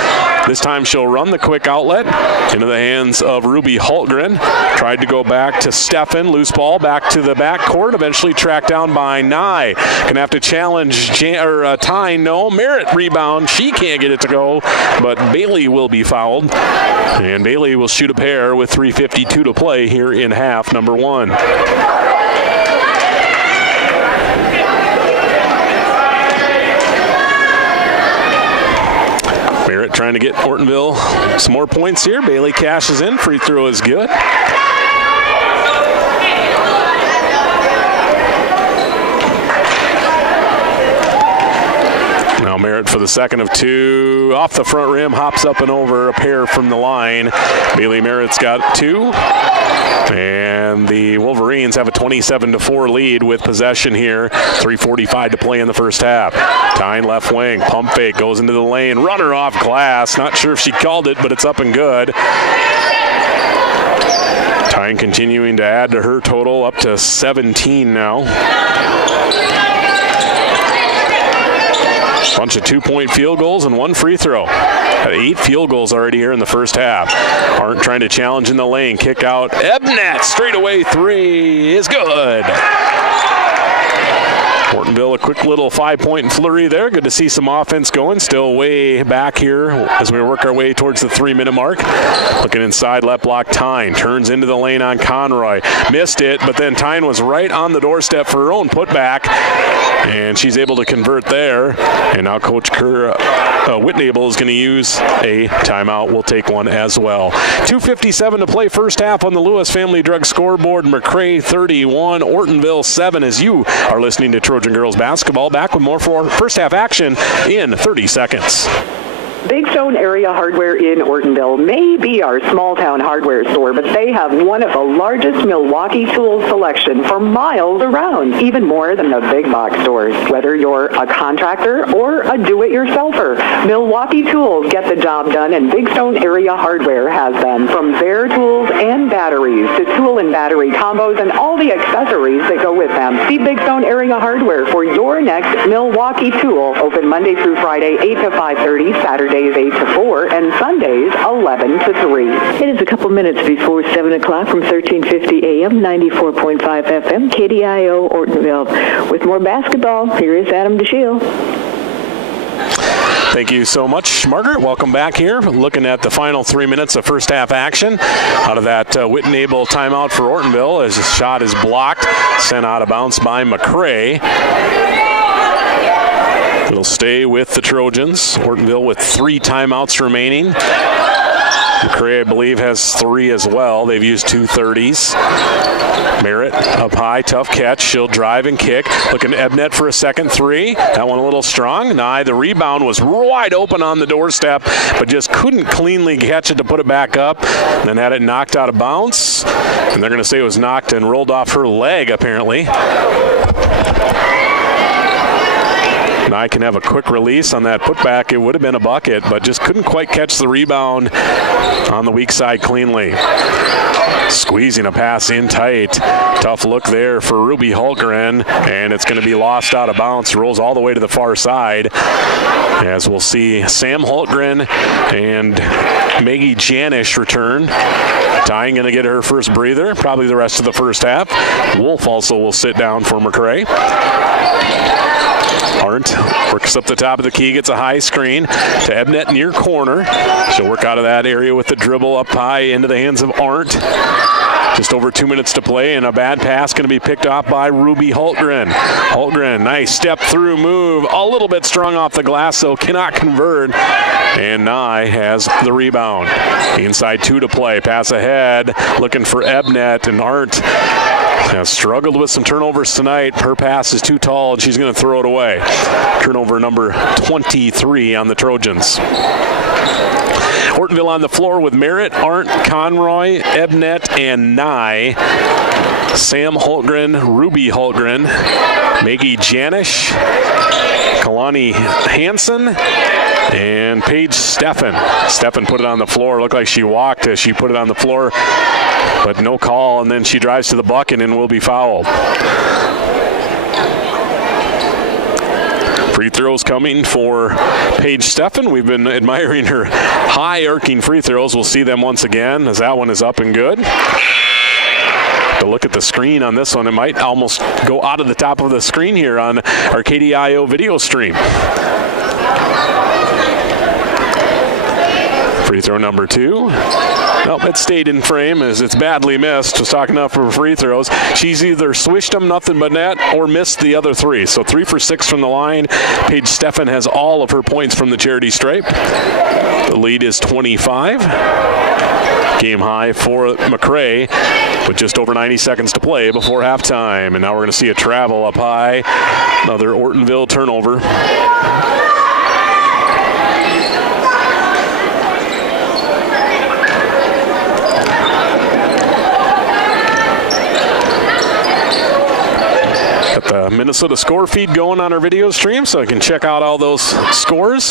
This time she'll run the quick outlet into the hands of Ruby Holtgren. Tried to go back to Steffen. Loose ball back to the backcourt. Eventually tracked down by Nye. Gonna have to challenge Tyne. No. Merritt rebound. She can't get it to go, but Bailey will be fouled. And Bailey will shoot a pair with 3:52 to play here in half number 1. Merritt trying to get Ortonville some more points here. Bailey cashes in. Free throw is good. Now Merritt for the second of 2. Off the front rim, hops up and over, a pair from the line. Bailey Merritt's got 2. And the Wolverines have a 27-4 lead with possession here. 3:45 to play in the first half. Tyne left wing, pump fake, goes into the lane. Runner off glass. Not sure if she called it, but it's up and good. Tyne continuing to add to her total, up to 17 now. Bunch of 2-point field goals and 1 free throw. Had 8 field goals already here in the first half. Arndt trying to challenge in the lane. Kick out. Ebnet straight away 3 is good. Ortonville, a quick little 5-point flurry there. Good to see some offense going. Still way back here as we work our way towards the 3-minute mark. Looking inside, left block, Tyne. Turns into the lane on Conroy. Missed it, but then Tyne was right on the doorstep for her own putback. And she's able to convert there. And now Coach Whitnable is going to use a timeout. We'll take one as well. 2:57 to play first half on the Lewis Family Drug scoreboard. MACCRAY 31, Ortonville 7, as you are listening to Trojan Girls Basketball. Back with more for first half action in 30 seconds. Big Stone Area Hardware in Ortonville may be our small-town hardware store, but they have one of the largest Milwaukee tool selection for miles around, even more than the big box stores. Whether you're a contractor or a do-it-yourselfer, Milwaukee Tools get the job done, and Big Stone Area Hardware has them. From bare tools and batteries to tool and battery combos and all the accessories that go with them. See Big Stone Area Hardware for your next Milwaukee tool. Open Monday through Friday, 8 to 5:30, Saturdays 8 to 4, and Sundays 11 to 3. It is a couple minutes before 7 o'clock from 1350 AM, 94.5 FM, KDIO Ortonville. With more basketball, here is Adam DeShiel. Thank you so much, Margaret. Welcome back here. Looking at the final 3 minutes of first half action. Out of that Whitnable timeout for Ortonville, as the shot is blocked, sent out of bounds by MACCRAY. It'll stay with the Trojans. Ortonville with 3 timeouts remaining. MACCRAY, I believe, has 3 as well. They've used 2 30s. Merritt up high, tough catch. She'll drive and kick. Looking at Ebnet for a second 3. That one a little strong. Nye, the rebound was wide open on the doorstep, but just couldn't cleanly catch it to put it back up. Then had it knocked out of bounds. And they're going to say it was knocked and rolled off her leg, apparently. Nye can have a quick release on that putback. It would have been a bucket, but just couldn't quite catch the rebound on the weak side cleanly. Squeezing a pass in tight. Tough look there for Ruby Hultgren, and it's going to be lost out of bounds. Rolls all the way to the far side, as we'll see Sam Hultgren and Maggie Janish return. Tying going to get her first breather, probably the rest of the first half. Wolf also will sit down for MACCRAY. Arndt works up the top of the key, gets a high screen to Ebnet near corner. She'll work out of that area with the dribble up high into the hands of Arndt. Just over 2 minutes to play, and a bad pass going to be picked off by Ruby Hultgren. Hultgren, nice step through move, a little bit strong off the glass, so cannot convert. And Nye has the rebound. Inside 2 to play, pass ahead, looking for Ebnet, and Arndt has struggled with some turnovers tonight. Her pass is too tall, and she's going to throw it away. Turnover number 23 on the Trojans. Ortonville on the floor with Merritt, Arndt, Conroy, Ebnet, and Nye. Sam Hultgren, Ruby Hultgren, Maggie Janish, Kalani Hansen, and Paige Steffen. Steffen put it on the floor. Looked like she walked as she put it on the floor, but no call, and then she drives to the bucket and will be fouled. Free throws coming for Paige Steffen. We've been admiring her high arcing free throws. We'll see them once again as that one is up and good. To look at the screen on this one, it might almost go out of the top of the screen here on our KDIO video stream. Free throw number 2. Nope, it stayed in frame as it's badly missed. Was talking enough for free throws. She's either swished them nothing but net or missed the other 3. So 3 for 6 from the line. Paige Steffen has all of her points from the charity stripe. The lead is 25. Game high for MACCRAY with just over 90 seconds to play before halftime. And now we're going to see a travel up high. Another Ortonville turnover. The Minnesota score feed going on our video stream, so I can check out all those scores.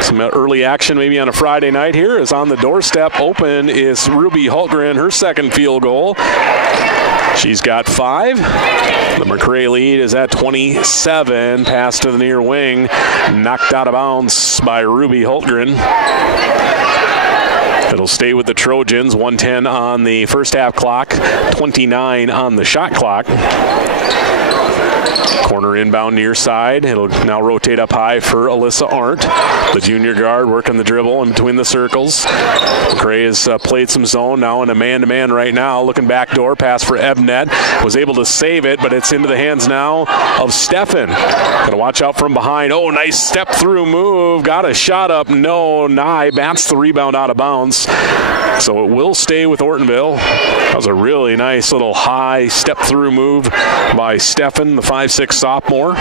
Some early action maybe on a Friday night here is on the doorstep. Open is Ruby Hultgren, her second field goal. She's got 5. The MACCRAY lead is at 27. Pass to the near wing, knocked out of bounds by Ruby Hultgren. It'll stay with the Trojans. 1:10 on the first half clock, 29 on the shot clock. Corner inbound near side. It'll now rotate up high for Alyssa Arndt, the junior guard, working the dribble in between the circles. MACCRAY has played some zone, now in a man-to-man right now. Looking backdoor, pass for Ebnet. Was able to save it, but it's into the hands now of Steffen. Got to watch out from behind. Oh, nice step through move. Got a shot up. No, Nye bats the rebound out of bounds. So it will stay with Ortonville. That was a really nice little high step through move by Steffen, the 5'6" sophomore.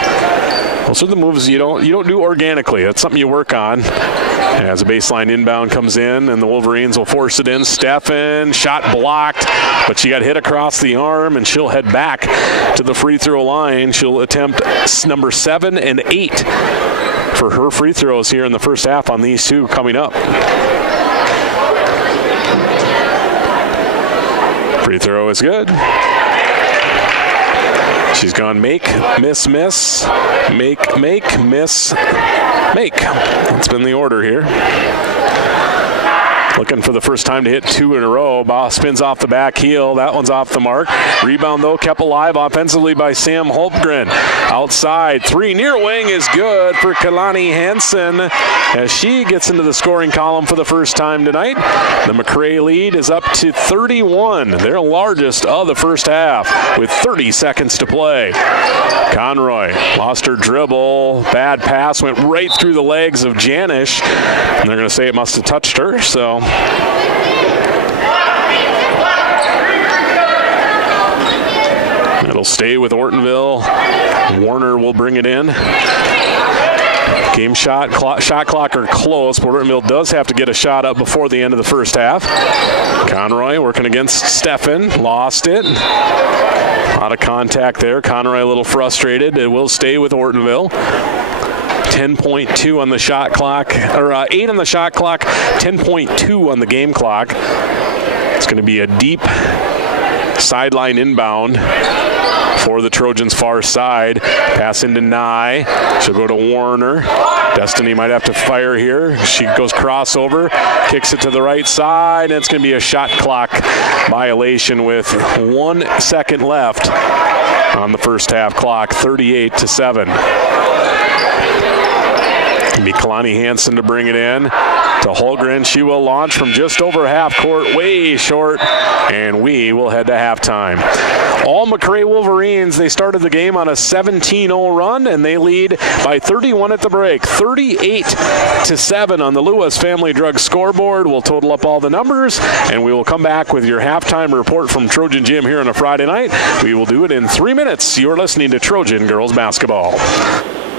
Those are the moves you don't do organically. That's something you work on. As a baseline inbound comes in, and the Wolverines will force it in. Steffen, shot blocked, but she got hit across the arm, and she'll head back to the free throw line. She'll attempt number 7 and 8 for her free throws here in the first half on these two coming up. Free throw is good. She's gone make, miss, miss, make, miss, make. That's been the order here. Looking for the first time to hit 2 in a row. Ball spins off the back heel. That one's off the mark. Rebound, though, kept alive offensively by Sam Hultgren. Outside, 3 near wing is good for Kalani Hansen as she gets into the scoring column for the first time tonight. The MACCRAY lead is up to 31, their largest of the first half, with 30 seconds to play. Conroy lost her dribble. Bad pass went right through the legs of Janish, and they're going to say it must have touched her, so it'll stay with Ortonville. Warner will bring it in. Game shot clock are close, but Ortonville does have to get a shot up before the end of the first half. Conroy working against Steffen, lost it. A lot of contact there. Conroy a little frustrated. It will stay with Ortonville. 10.2 on the shot clock, or 8 on the shot clock, 10.2 on the game clock. It's going to be a deep sideline inbound for the Trojans' far side. Pass into Nye. She'll go to Warner. Destiny might have to fire here. She goes crossover, kicks it to the right side, and it's going to be a shot clock violation with 1 second left on the first half clock, 38-7. It'll be Kalani Hansen to bring it in to Holgren. She will launch from just over half court, way short, and we will head to halftime. All MACCRAY Wolverines, they started the game on a 17-0 run, and they lead by 31 at the break, 38-7 on the Lewis Family Drug scoreboard. We'll total up all the numbers, and we will come back with your halftime report from Trojan Gym here on a Friday night. We will do it in 3 minutes. You're listening to Trojan Girls Basketball.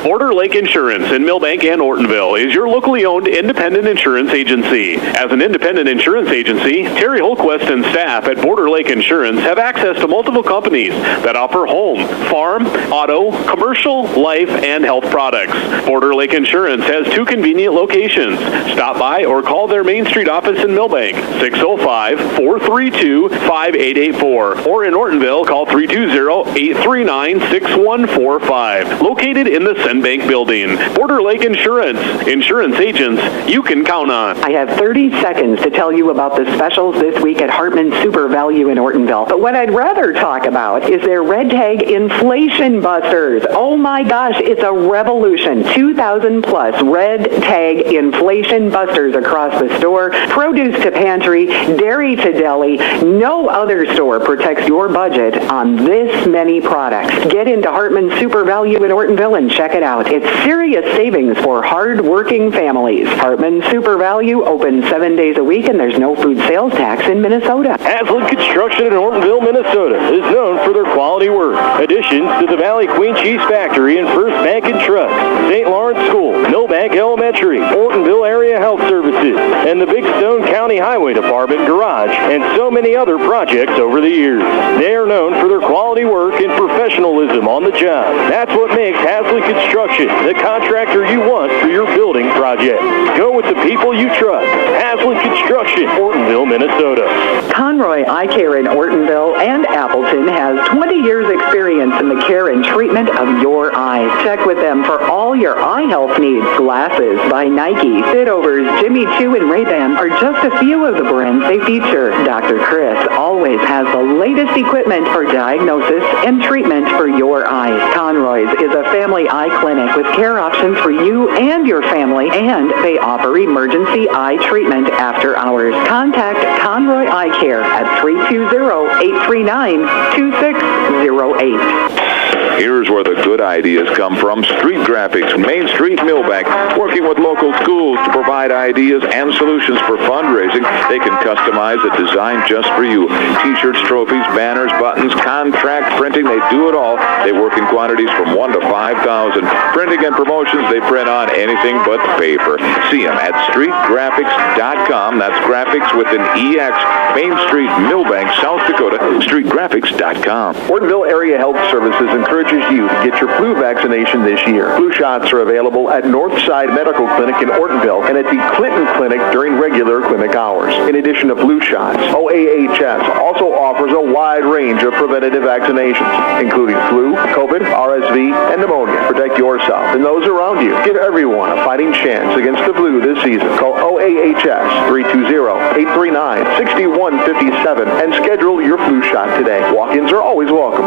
Border Lake Insurance in Millbank and Ortonville is your locally owned independent insurance agency. As an independent insurance agency, Terry Holquist and staff at Border Lake Insurance have access to multiple companies that offer home, farm, auto, commercial, life, and health products. Border Lake Insurance has 2 convenient locations. Stop by or call their Main Street office in Millbank, 605-432-5884. Or in Ortonville, call 320-839-6145. Located in the Bank Building. Border Lake Insurance. Insurance agents you can count on. I have 30 seconds to tell you about the specials this week at Hartman Super Value in Ortonville. But what I'd rather talk about is their Red Tag Inflation Busters. Oh my gosh, it's a revolution. 2,000 plus Red Tag Inflation Busters across the store. Produce to pantry, dairy to deli. No other store protects your budget on this many products. Get into Hartman Super Value in Ortonville and check it out. It's serious savings for hard-working families. Hartman Super Value open 7 days a week, and there's no food sales tax in Minnesota. Haslam Construction in Ortonville, Minnesota is known for their quality work. Additions to the Valley Queen Cheese Factory and First Bank and Trust, St. Lawrence School, Millbank Elementary, Ortonville Area Health Services, and the Big Stone County Highway Department Garage, and so many other projects over the years. They are known for their quality work and professionalism on the job. That's what makes Haslam Construction the contractor you want for your building project. Go with the people you trust. Haslam Construction, Ortonville, Minnesota. Conroy Eye Care in Ortonville and Appleton has 20 years experience in the care and treatment of your eyes. Check with them for all your eye health needs. Glasses by Nike, Fitovers, Jimmy Choo, and Ray-Ban are just a few of the brands they feature. Dr. Chris always has the latest equipment for diagnosis and treatment for your eyes. Conroy's is a family eye clinic with care options for you and your family, and they offer emergency eye treatment after hours. Contact Conroy Eye Care at 320-839-2608. Here's where the good ideas come from. Street Graphics, Main Street, Millbank, working with local schools to provide ideas and solutions for fundraising. They can customize a design just for you. T-shirts, trophies, banners, buttons, contract printing, they do it all. They work in quantities from 1 to 5,000. Printing and promotions, they print on anything but paper. See them at streetgraphics.com. That's graphics with an EX. Main Street, Millbank, South Dakota, streetgraphics.com. Ortonville Area Health Services encourages you to get your flu vaccination this year. Flu shots are available at Northside Medical Clinic in Ortonville and at the Clinton Clinic during regular clinic hours. In addition to flu shots, OAHS also offers a wide range of preventative vaccinations, including flu, COVID, RSV, and pneumonia. Protect yourself and those around you. Give everyone a fighting chance against the flu this season. Call OAHS 320-839-6157 and schedule your flu shot today. Walk-ins are always welcome.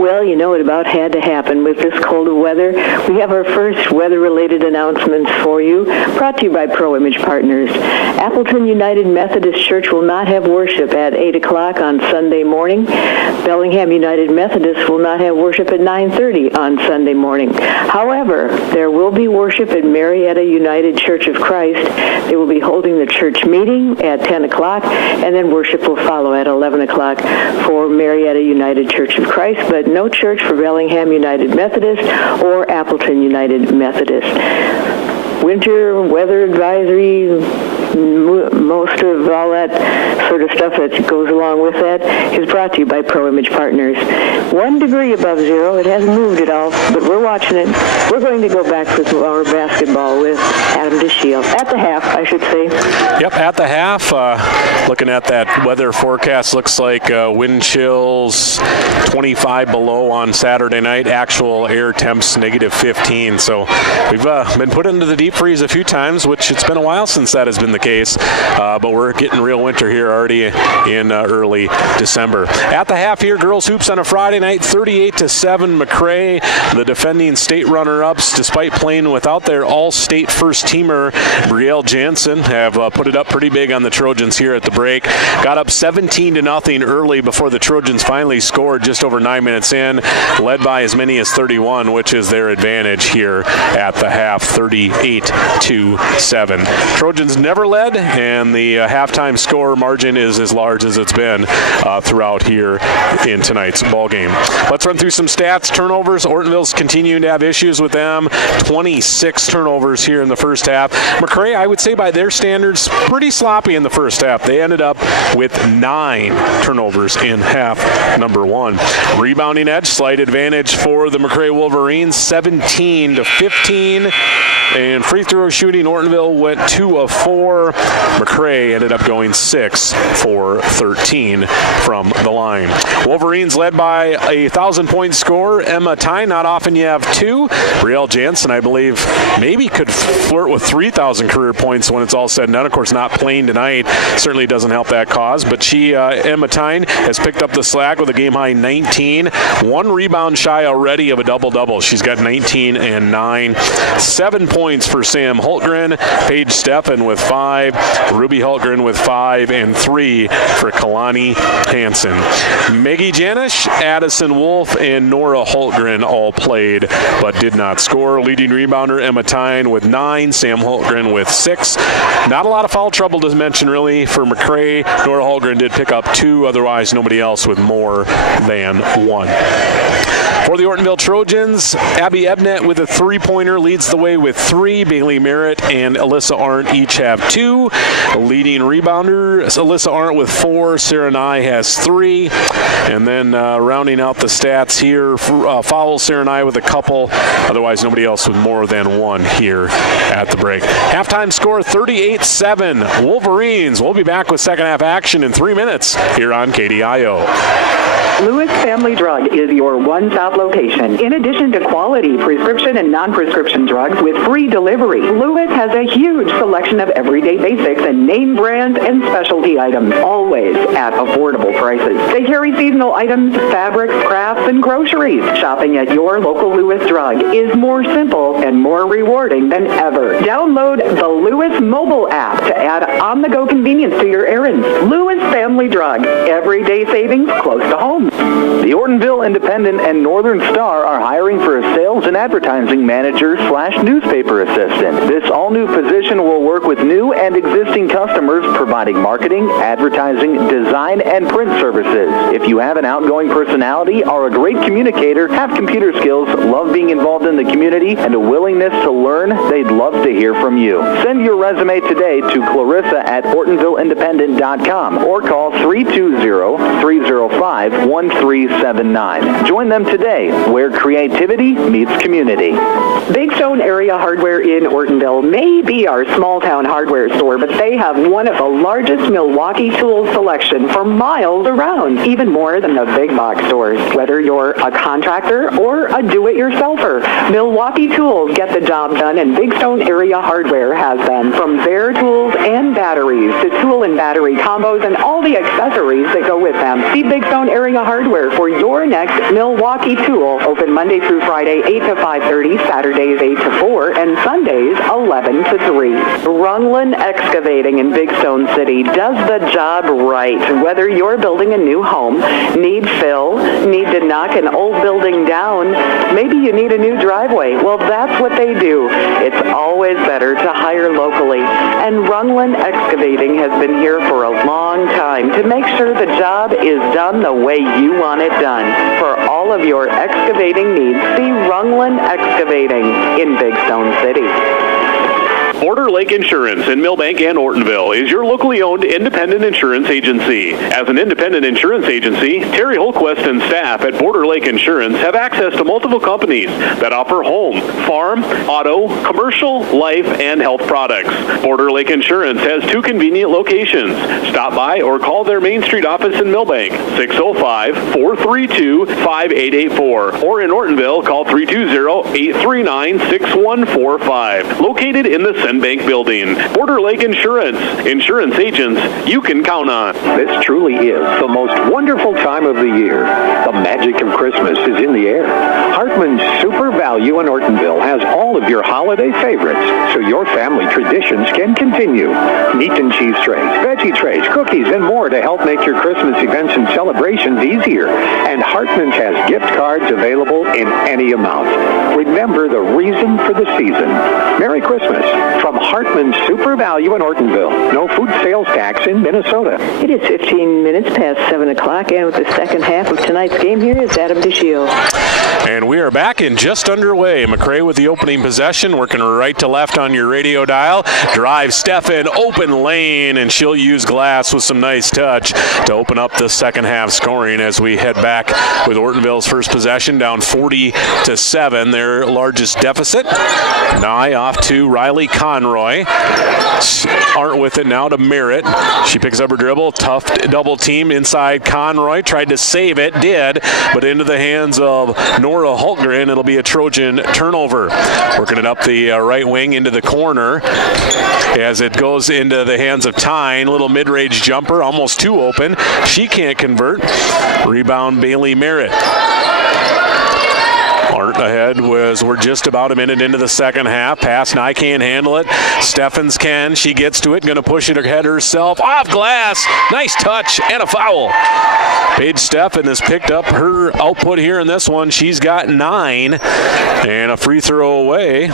Well, you know it about had to happen with this cold weather. We have our first weather-related announcements for you, brought to you by Pro Image Partners. Appleton United Methodist Church will not have worship at 8 o'clock on Sunday morning. Bellingham United Methodist will not have worship at 9:30 on Sunday morning. However, there will be worship at Marietta United Church of Christ. They will be holding the church meeting at 10 o'clock, and then worship will follow at 11 o'clock for Marietta United Church of Christ, but no church for Bellingham United Methodist or Appleton United Methodist. Winter weather advisory most of all that sort of stuff that goes along with that is brought to you by Pro Image Partners. 1 degree above zero. It hasn't moved at all, but we're watching it. We're going to go back with our basketball with Adam DeShiel. At the half, I should say. Yep, at the half. Looking at that weather forecast, looks like wind chills 25 below on Saturday night. Actual air temps -15. So we've been put into the deep freeze a few times, which it's been a while since that has been the case. But we're getting real winter here already in early December. At the half here, girls hoops on a Friday night, 38-7 MACCRAY. The defending state runner-ups, despite playing without their all-state first-teamer, Brielle Jansen, have put it up pretty big on the Trojans here at the break. Got up 17-0 early before the Trojans finally scored just over 9 minutes in, led by as many as 31, which is their advantage here at the half, 38-7. Trojans never led, and the halftime score margin is as large as it's been throughout here in tonight's ball game. Let's run through some stats. Turnovers, Ortonville's continuing to have issues with them. 26 turnovers here in the first half. MACCRAY, I would say by their standards, pretty sloppy in the first half. They ended up with 9 turnovers in half number 1. Rebounding edge, slight advantage for the MACCRAY Wolverines, 17-15. And free throw shooting, Ortonville went 2 of 4. MACCRAY ended up going 6 for 13 from the line. Wolverines led by a 1,000-point scorer, Emma Tyne. Not often you have 2. Brielle Jansen, I believe, maybe could flirt with 3,000 career points when it's all said and done. Of course, not playing tonight certainly doesn't help that cause. But she, Emma Tyne, has picked up the slack with a game-high 19. 1 rebound shy already of a double-double. She's got 19 and 9. 7 points for Sam Hultgren. Paige Steffen with 5. Ruby Hultgren with 5. And 3 for Kalani Hansen. Maggie Janish, Addison Wolf, and Nora Hultgren all played but did not score. Leading rebounder Emma Tyne with 9. Sam Hultgren with 6. Not a lot of foul trouble to mention really for MACCRAY. Nora Hultgren did pick up 2. Otherwise, nobody else with more than 1. For the Ortonville Trojans, Abby Ebnett with a 3-pointer leads the way with 3. Bailey Merritt and Alyssa Arndt each have 2. Leading rebounder, Alyssa Arndt with 4. Sarah Nye has 3. And then rounding out the stats here, fouls Sarah Nye with a couple. Otherwise, nobody else with more than 1 here at the break. Halftime score 38-7. Wolverines. We'll be back with second half action in 3 minutes here on KDIO. Lewis Family Drug is your one-stop location. In addition to quality prescription and non-prescription drugs with free delivery, Lewis has a huge selection of everyday basics and name brands and specialty items, always at affordable prices. They carry seasonal items, fabrics, crafts, and groceries. Shopping at your local Lewis Drug is more simple and more rewarding than ever. Download the Lewis mobile app to add on-the-go convenience to your errands. Lewis Family Drug, everyday savings close to home. The Ortonville Independent and Northern Star are hiring for a sales and advertising manager/newspaper assistant. This all-new position will work with new and existing customers, providing marketing, advertising, design, and print services. If you have an outgoing personality, are a great communicator, have computer skills, love being involved in the community, and a willingness to learn, they'd love to hear from you. Send your resume today to Clarissa@OrtonvilleIndependent.com or call 320-305-1379. Join them today, where creativity meets community. Big Stone Area Hardware in Ortonville may be our small-town hardware store, but they have one of the largest Milwaukee tool selection for miles around, even more than the big box stores. Whether you're a contractor or a do-it-yourselfer, Milwaukee Tools get the job done, and Big Stone Area Hardware has them. From bare tools and batteries to tool and battery combos and all the accessories that go with them. See Big Stone Area Hardware for your next Milwaukee tool. Open Monday through Friday, 8 to 5:30, Saturdays 8 to 4, and Sundays 11 to 3. Rungland Excavating in Big Stone City does the job right. Whether you're building a new home, need fill, need to knock an old building down, maybe you need a new driveway. Well, that's what they do. It's always better to hire locally. And Rungland Excavating has been here for a long time to make sure the job is done the way you want it done. For all of your excavating needs, see Rungland Excavating in Big Stone City. Border Lake Insurance in Millbank and Ortonville is your locally owned independent insurance agency. As an independent insurance agency, Terry Holquist and staff at Border Lake Insurance have access to multiple companies that offer home, farm, auto, commercial, life, and health products. Border Lake Insurance has 2 convenient locations. Stop by or call their Main Street office in Millbank, 605-432-5884. Or in Ortonville, call 320-839-6145. Located in the Senbank building. Border Lake Insurance. Insurance agents you can count on. This truly is the most wonderful time of the year. The magic of Christmas is in the air. Hartman's Super Value in Ortonville has all of your holiday favorites, so your family traditions can continue. Meat and cheese trays, veggie trays, cookies, and more to help make your Christmas events and celebrations easier. And Hartman's has gift cards available in any amount. Remember the reason for the season. Merry Christmas from Hartman's Super Value in Ortonville. No food sales tax in Minnesota. It is 15 minutes past 7 o'clock, and with the second half of tonight's game here is Adam DeShiel. And we are back and just underway. MACCRAY with the opening possession, working right to left on your radio dial. Drive Steffen, open lane, and she'll use Glass with some nice touch to open up the second half scoring as we head back with Ortonville's first possession, down 40-7, their largest deficit. Nye off to Riley Conroy. Aren't with it now to Merritt. She picks up her dribble, tough double team inside Conroy, tried to save it, did, but into the hands of Nora Hultgren. It'll be a Trojan turnover. Working it up the right wing into the corner as it goes into the hands of Tyne. Little mid-range jumper, almost too open. She can't convert. Rebound Bailey Merritt. Aren't ahead we're just about a minute into the second half. Pass, Nye can't handle it. Steffens can. She gets to it. Going to push it ahead herself. Off glass. Nice touch and a foul. Paige Steffen has picked up her output here in this one. She's got 9 and a free throw away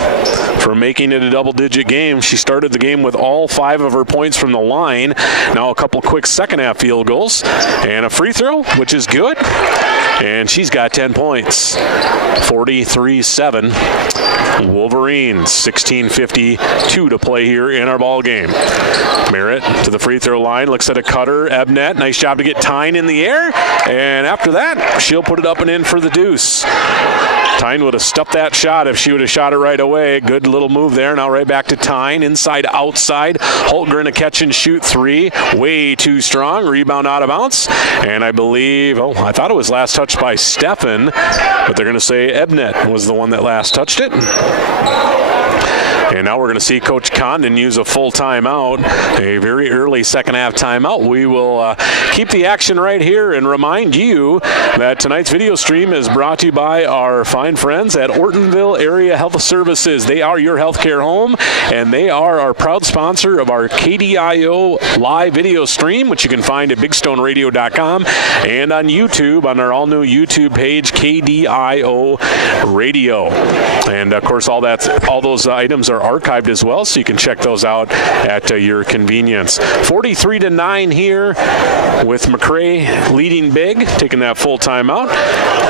from making it a double-digit game. She started the game with all 5 of her points from the line. Now a couple quick second-half field goals and a free throw, which is good. And she's got 10 points. 43-7. Wolverines, 16:52 to play here in our ball game. Merritt to the free throw line, looks at a cutter. Ebnet, nice job to get Tyne in the air. And after that, she'll put it up and in for the deuce. Tyne would have stuffed that shot if she would have shot it right away. Good little move there. Now right back to Tyne. Inside, outside. Hultgren a catch and shoot 3. Way too strong. Rebound out of bounds. And I believe, I thought it was last touched by Steffen, but they're going to say Ebnet was the one that last touched it. And now we're going to see Coach Condon use a full timeout, a very early second half timeout. We will keep the action right here and remind you that tonight's video stream is brought to you by our fine friends at Ortonville Area Health Services. They are your healthcare home, and they are our proud sponsor of our KDIO live video stream, which you can find at bigstoneradio.com and on YouTube on our all-new YouTube page, KDIO Radio. And, of course, all those items are archived as well, so you can check those out at your convenience. 43-9 here with MACCRAY leading big, taking that full timeout.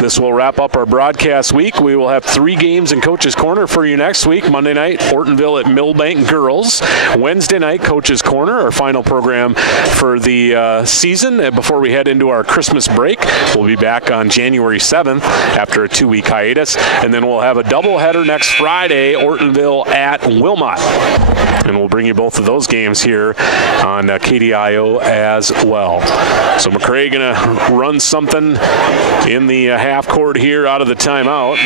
This will wrap up our broadcast week. We will have 3 games in Coach's Corner for you next week. Monday night, Ortonville at Millbank Girls. Wednesday night, Coach's Corner, our final program for the season before we head into our Christmas break. We'll be back on January 7th after a 2-week hiatus, and then we'll have a doubleheader next Friday, Ortonville at Wilmot. And we'll bring you both of those games here on KDIO as well. So MACCRAY going to run something in the half court here out of the timeout.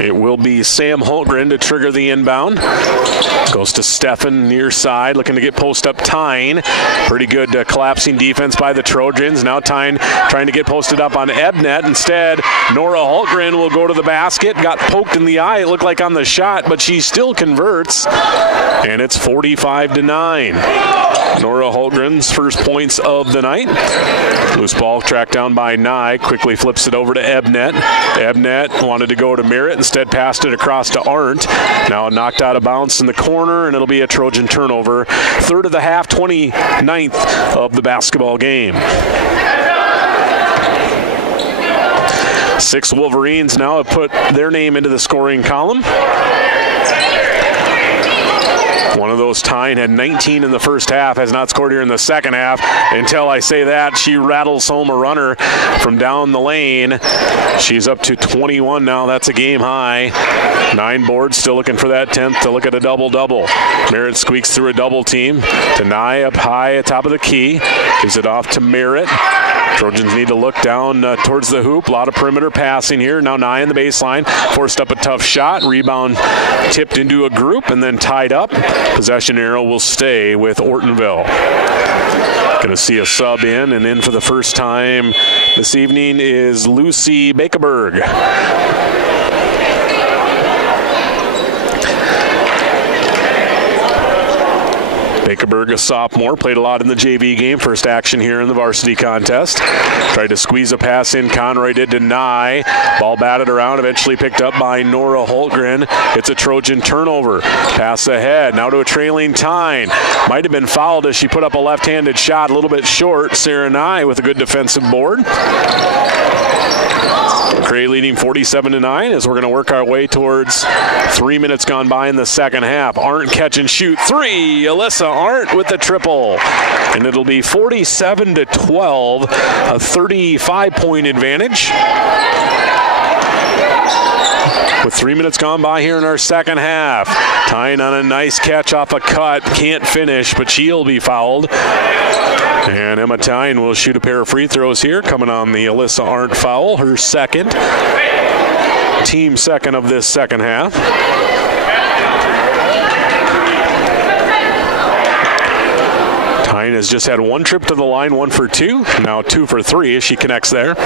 It will be Sam Hultgren to trigger the inbound. Goes to Steffen near side, looking to get post up Tyne. Pretty good collapsing defense by the Trojans. Now Tyne trying to get posted up on Ebnet. Instead, Nora Hultgren will go to the basket. Got poked in the eye, it looked like on the shot, but she still converts. And it's 45-9. Nora Hultgren's first points of the night. Loose ball tracked down by Nye. Quickly flips it over to Ebnet. Ebnet wanted to go to Merritt. Instead passed it across to Arndt. Now knocked out of bounds in the corner, and it'll be a Trojan turnover. Third of the half, 29th of the basketball game. 6 Wolverines now have put their name into the scoring column. One of those, Tyne, had 19 in the first half, has not scored here in the second half. Until I say that, she rattles home a runner from down the lane. She's up to 21 now. That's a game high. 9 boards, still looking for that 10th to look at a double-double. Merritt squeaks through a double team. To Nye up high at top of the key. Gives it off to Merritt. Trojans need to look down towards the hoop. A lot of perimeter passing here. Now Nye in the baseline. Forced up a tough shot. Rebound tipped into a group and then tied up. Possession arrow will stay with Ortonville. Going to see a sub in, and in for the first time this evening is Lucy Bakeberg. Bakeberg, a sophomore, played a lot in the JV game. First action here in the varsity contest. Tried to squeeze a pass in. Conroy did deny. Ball batted around, eventually picked up by Nora Holtgren. It's a Trojan turnover. Pass ahead. Now to a trailing Tyne. Might have been fouled as she put up a left-handed shot, a little bit short. Sarah Nye with a good defensive board. MACCRAY leading 47-9 as we're going to work our way towards 3 minutes gone by in the second half. Arndt catch and shoot 3. Alyssa Arndt with the triple. And it'll be 47-12, a 35-point advantage. With 3 minutes gone by here in our second half. Tyne on a nice catch off a cut. Can't finish, but she'll be fouled. And Emma Tyne will shoot a pair of free throws here, coming on the Alyssa Arndt foul, her second. Team second of this second half. Tyne has just had one trip to the line, 1 for 2. Now 2 for 3 as she connects there.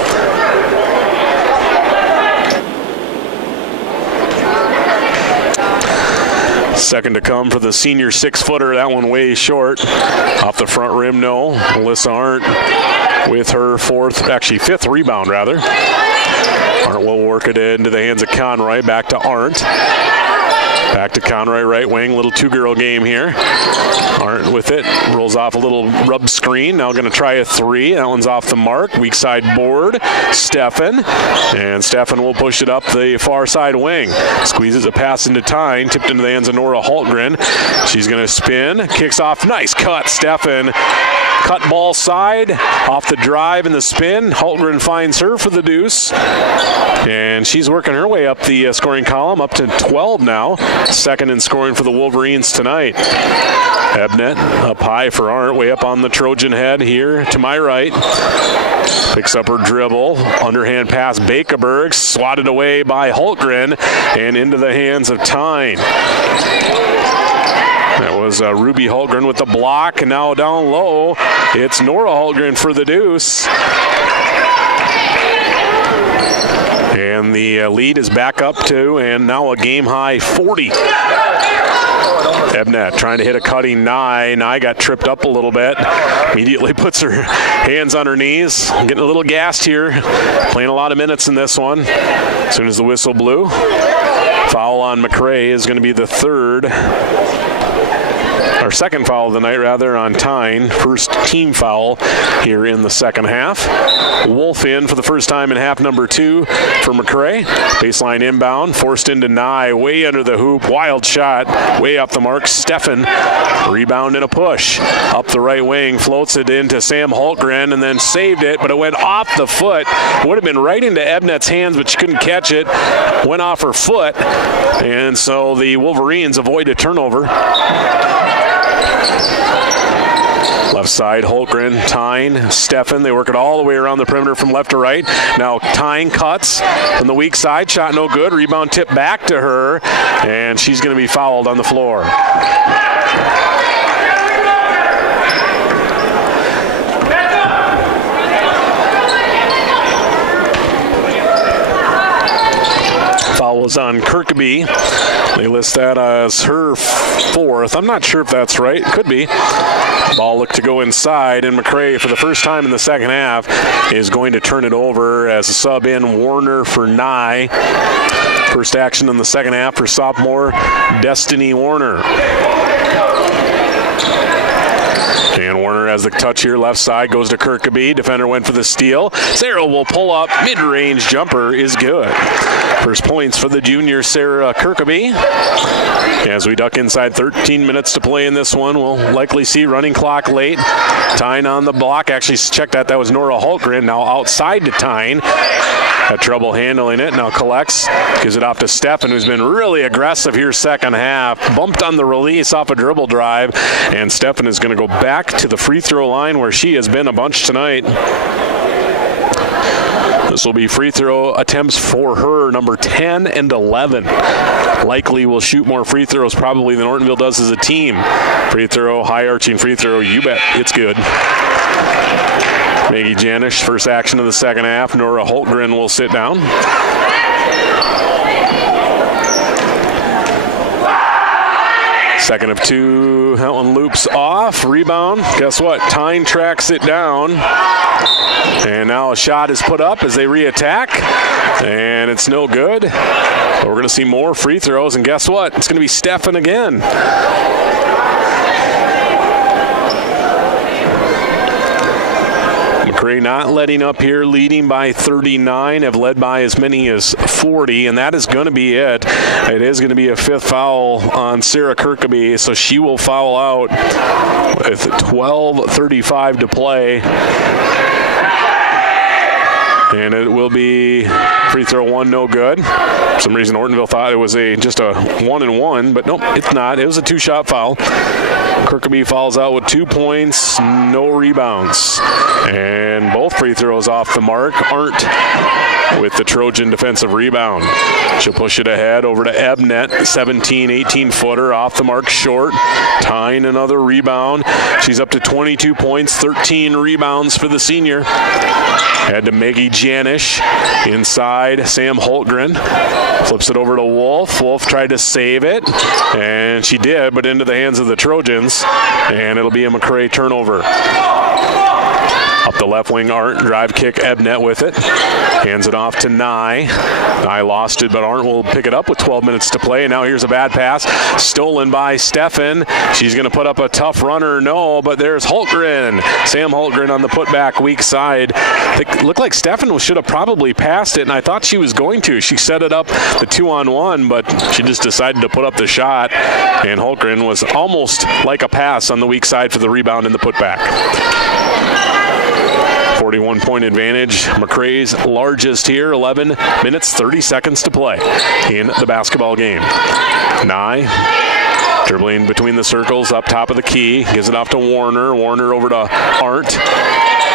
Second to come for the senior 6-footer. That one way short. Off the front rim, no. Alyssa Arndt with her fifth rebound, rather. Arndt will work it into the hands of Conroy. Back to Arndt. Back to Conroy, right wing. Little two-girl game here. Arndt with it. Rolls off a little rub screen. Now going to try a 3. That one's off the mark. Weak side board. Steffen. And Steffen will push it up the far side wing. Squeezes a pass into Tyne. Tipped into the hands of Nora Holtgren. She's going to spin. Kicks off. Nice cut, Steffen. Cut ball side. Off the drive and the spin. Holtgren finds her for the deuce. And she's working her way up the scoring column. Up to 12 now. Second in scoring for the Wolverines tonight. Ebnet up high for Arndt, way up on the Trojan head here to my right. Picks up her dribble. Underhand pass, Bakeberg, swatted away by Holtgren and into the hands of Tyne. That was Ruby Holtgren with the block, and now down low, it's Nora Holtgren for the deuce. And the lead is back up to, and now a game-high 40. Ebnet trying to hit a cutting Nye. Nye got tripped up a little bit. Immediately puts her hands on her knees. Getting a little gassed here. Playing a lot of minutes in this one. As soon as the whistle blew. Foul on MACCRAY is going to be the second foul of the night, rather, on Tyne. First team foul here in the second half. Wolf in for the first time in half number 2 for MACCRAY. Baseline inbound, forced into Nye, way under the hoop. Wild shot, way off the mark. Steffen, rebound and a push. Up the right wing, floats it into Sam Holtgren and then saved it, but it went off the foot. Would have been right into Ebnet's hands, but she couldn't catch it. Went off her foot, and so the Wolverines avoid a turnover. Left side, Holtgren, Tyne, Steffen. They work it all the way around the perimeter from left to right. Now Tyne cuts from the weak side. Shot no good. Rebound tip back to her, and she's going to be fouled on the floor. Foul was on Kirkby. They list that as her 4th. I'm not sure if that's right. Could be. Ball looked to go inside, and MACCRAY, for the first time in the second half, is going to turn it over as a sub in Warner for Nye. First action in the second half for sophomore Destiny Warner. And Warner has the touch here, left side, goes to Kirkaby. Defender went for the steal. Sarah will pull up. Mid-range jumper is good. First points for the junior Sarah Kirkaby. As we duck inside 13 minutes to play in this one, we'll likely see running clock late. Tyne on the block. Actually checked that. That was Nora Holtgren. Now outside to Tyne. Had trouble handling it. Now collects. Gives it off to Stefan, who's been really aggressive here second half. Bumped on the release off a dribble drive. And Stefan is going to go back to the free throw line where she has been a bunch tonight. This will be free throw attempts for her, number 10 and 11. Likely will shoot more free throws probably than Ortonville does as a team. Free throw, high arching free throw, you bet it's good. Maggie Janish, first action of the second half. Nora Holtgren will sit down. Second of two, that one loops off. Rebound, guess what? Tyne tracks it down. And now a shot is put up as they re-attack. And it's no good. But we're going to see more free throws. And guess what? It's going to be Stefan again. MACCRAY not letting up here, leading by 39, have led by as many as 40, and that is going to be it. It is going to be a fifth foul on Sarah Kirkaby, so she will foul out with 12:35 to play. And it will be free throw one, no good. For some reason, Ortonville thought it was just a 1-and-1, but nope, it's not. It was a two-shot foul. Kirkaby fouls out with 2 points, no rebounds. And both free throws off the mark aren't with the Trojan defensive rebound. She'll push it ahead over to Ebnet, 17, 18-footer, off the mark short. Tyne another rebound. She's up to 22 points, 13 rebounds for the senior. Head to Maggie Janish. Inside, Sam Holtgren. Flips it over to Wolf. Wolf tried to save it, and she did, but into the hands of the Trojans, and it'll be a MACCRAY turnover. Up the left wing, Arndt, drive kick, Ebnet with it. Hands it off to Nye. Nye lost it, but Arndt will pick it up with 12 minutes to play. And now here's a bad pass. Stolen by Stefan. She's going to put up a tough runner. No, but there's Holtgren. Sam Holtgren on the putback, weak side. It looked like Stefan should have probably passed it, and I thought she was going to. She set it up the 2-on-1, but she just decided to put up the shot. And Holtgren was almost like a pass on the weak side for the rebound and the putback. 41-point advantage. MACCRAY's largest here. 11 minutes, 30 seconds to play in the basketball game. Nye dribbling between the circles up top of the key. Gives it off to Warner. Warner over to Arndt.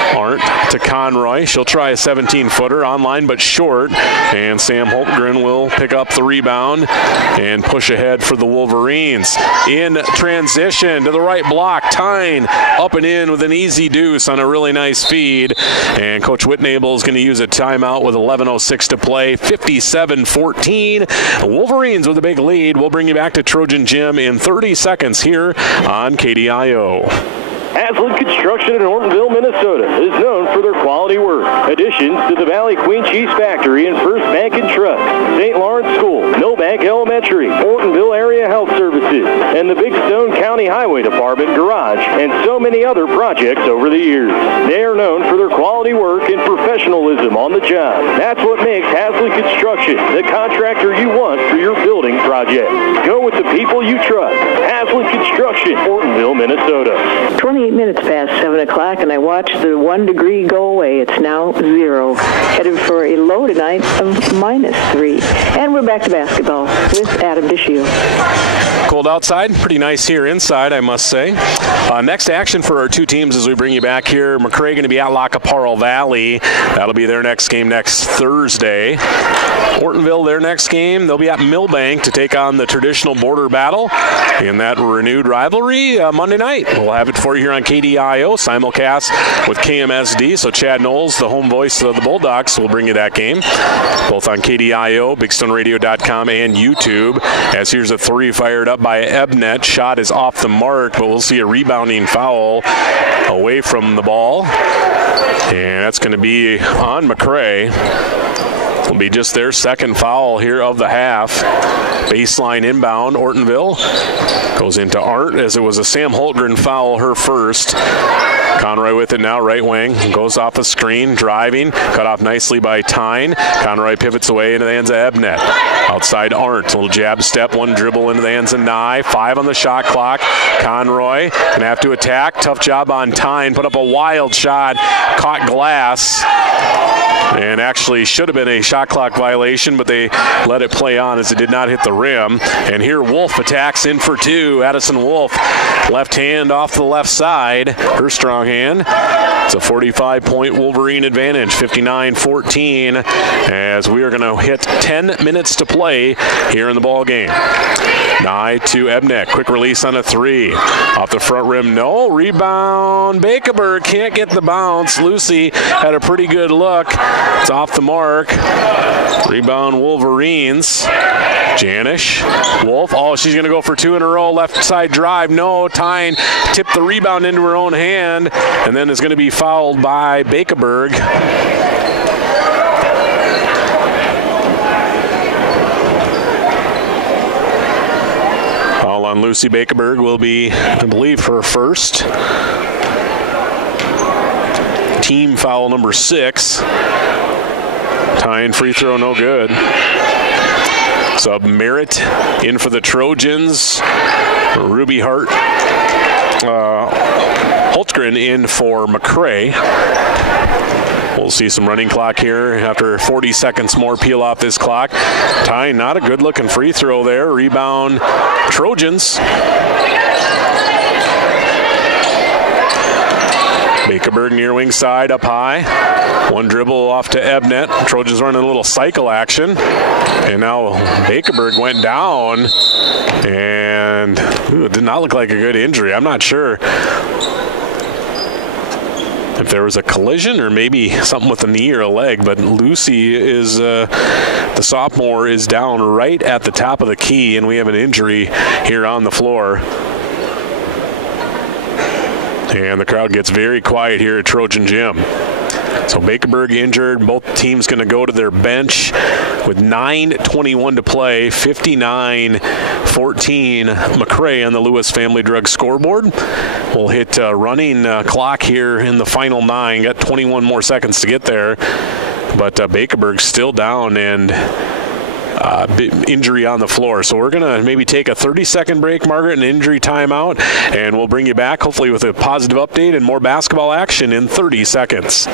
Arndt to Conroy. She'll try a 17-footer online but short. And Sam Holtgren will pick up the rebound and push ahead for the Wolverines. In transition to the right block, Tyne up and in with an easy deuce on a really nice feed. And Coach Whitnable is going to use a timeout with 11:06 to play. 57-14. Wolverines with a big lead. We'll bring you back to Trojan Gym in 30 seconds here on KDIO. Haslett Construction in Ortonville, Minnesota is known for their quality work. Additions to the Valley Queen Cheese Factory and First Bank and Trust, St. Lawrence School, Millbank Elementary, Ortonville Area Health Services, and the Big Stone County Highway Department Garage, and so many other projects over the years. They are known for their quality work and professionalism on the job. That's what makes Haslett Construction the contractor you want for your building project. Go with the people you trust. Haslett Construction, Ortonville, Minnesota. 28 minutes past 7 o'clock, and I watched the 1 degree go away. It's now 0. Headed for a low tonight of -3. And we're back to basketball with Adam Bishio. Cold outside, pretty nice here inside, I must say. Next action for our two teams as we bring you back here. MACCRAY going to be at Lackaparral Valley. That'll be their next game next Thursday. Ortonville, their next game, they'll be at Millbank to take on the traditional border battle in that renewed rivalry Monday night. We'll have it for you here on KDIO, simulcast Sports with KMSD. So Chad Knowles, the home voice of the Bulldogs, will bring you that game, both on KDIO, BigStoneRadio.com, and YouTube. As here's a three fired up by Ebnet. Shot is off the mark, but we'll see a rebounding foul away from the ball. And that's going to be on MACCRAY. Will be just their second foul here of the half. Baseline inbound, Ortonville goes into Art, as it was a Sam Holtgren foul, her first. Conroy with it now, right wing, goes off a screen, driving, cut off nicely by Tyne. Conroy pivots away into the hands of Ebnet. Outside Art, little jab step, one dribble into the hands of Nye. 5 on the shot clock. Conroy gonna have to attack. Tough job on Tyne, put up a wild shot, caught glass. And actually should have been a shot clock violation, but they let it play on as it did not hit the rim. And here Wolf attacks in for 2. Addison Wolf, left hand off the left side, her strong hand. It's a 45-point Wolverine advantage, 59-14, as we are going to hit 10 minutes to play here in the ball game. Nye to Ebnet, quick release on a 3. Off the front rim, no. Rebound, Bakeberg can't get the bounce. Lucy had a pretty good look. It's off the mark. Rebound Wolverines. Janish. Wolf. Oh, she's going to go for 2 in a row. Left side drive. No. Tyne tipped the rebound into her own hand and then is going to be fouled by Bakeberg. Foul on Lucy Bakeberg will be, I believe, her first. Team foul number 6. Tyne free throw, no good. Sub Merritt in for the Trojans. Ruby Hart. Holtgren in for MACCRAY. We'll see some running clock here after 40 seconds more peel off this clock. Tyne, not a good looking free throw there. Rebound Trojans. Bakeberg near wing side, up high. One dribble off to Ebnet. Trojans running a little cycle action. And now Bakeberg went down. And it did not look like a good injury. I'm not sure if there was a collision or maybe something with a knee or a leg. But Lucy is, the sophomore, is down right at the top of the key. And we have an injury here on the floor. And the crowd gets very quiet here at Trojan Gym. So Bakeberg injured. Both teams going to go to their bench with 9:21 to play. 59-14 MACCRAY on the Lewis Family Drug scoreboard. We'll hit running clock here in the final 9. Got 21 more seconds to get there. But Bakeberg's still down and injury on the floor. So we're going to maybe take a 30-second break, Margaret, an injury timeout, and we'll bring you back hopefully with a positive update and more basketball action in 30 seconds.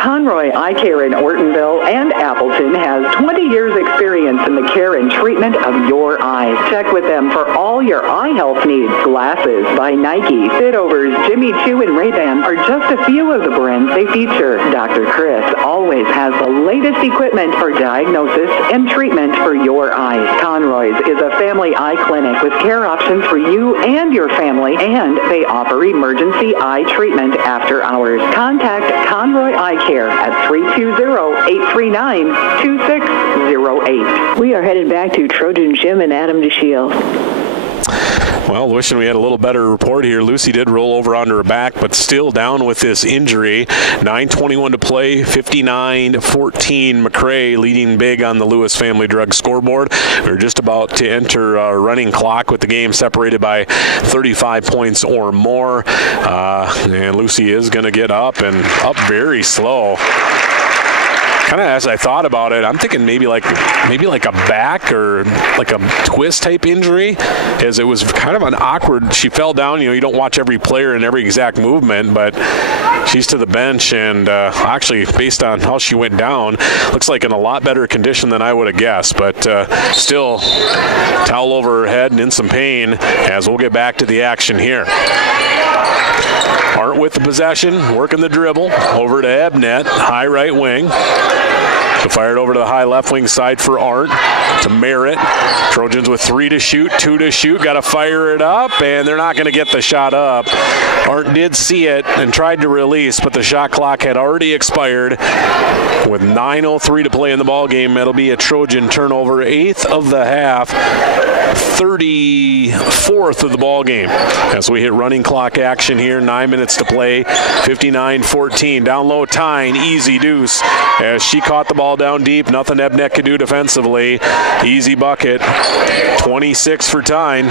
Conroy Eye Care in Ortonville and Appleton has 20 years experience in the care and treatment of your eyes. Check with them for all your eye health needs. Glasses by Nike, Fitovers, Jimmy Choo, and Ray-Ban are just a few of the brands they feature. Dr. Chris always has the latest equipment for diagnosis and treatment for your eyes. Conroy's is a family eye clinic with care options for you and your family, and they offer emergency eye treatment after hours. Contact Conroy Eye Care at 320-839-2608. We are headed back to Trojan Gym and Adam DeShiel. Well, wishing we had a little better report here. Lucy did roll over onto her back, but still down with this injury. 9:21 to play, 59-14. MACCRAY leading big on the Lewis Family Drug scoreboard. We're just about to enter a running clock with the game separated by 35 points or more. And Lucy is going to get up and up very slow. Kind of as I thought about it, I'm thinking maybe like a back or like a twist type injury, as it was kind of an awkward. She fell down. You don't watch every player and every exact movement, but she's to the bench, and actually, based on how she went down, looks like in a lot better condition than I would have guessed. But still, towel over her head and in some pain. As we'll get back to the action here. Art with the possession, working the dribble over to Ebnet, high right wing. So fired over to the high left wing side for Arndt to Merritt. Trojans with 3 to shoot, 2 to shoot. Got to fire it up, and they're not going to get the shot up. Arndt did see it and tried to release, but the shot clock had already expired. With 9:03 to play in the ball game, it'll be a Trojan turnover, 8th of the half, 34th of the ball game. As we hit running clock action here, 9 minutes to play, 59-14. Down low, Tyne, easy deuce. As she caught the ball down deep, nothing Ebnet could do defensively. Easy bucket, 26 for Tyne.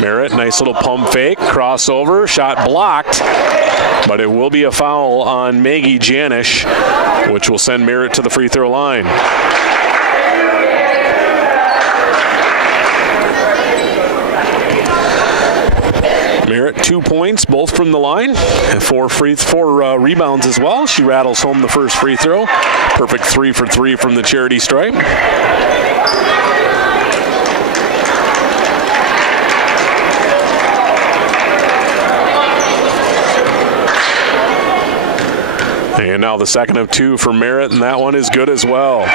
Merritt, nice little pump fake, crossover, shot blocked, but it will be a foul on Maggie Janish, which will send Merritt to the free throw line. Merritt, 2 points, both from the line, and four rebounds as well. She rattles home the first free throw. Perfect 3 for 3 from the charity stripe. And now the second of 2 for Merritt, and that one is good as well.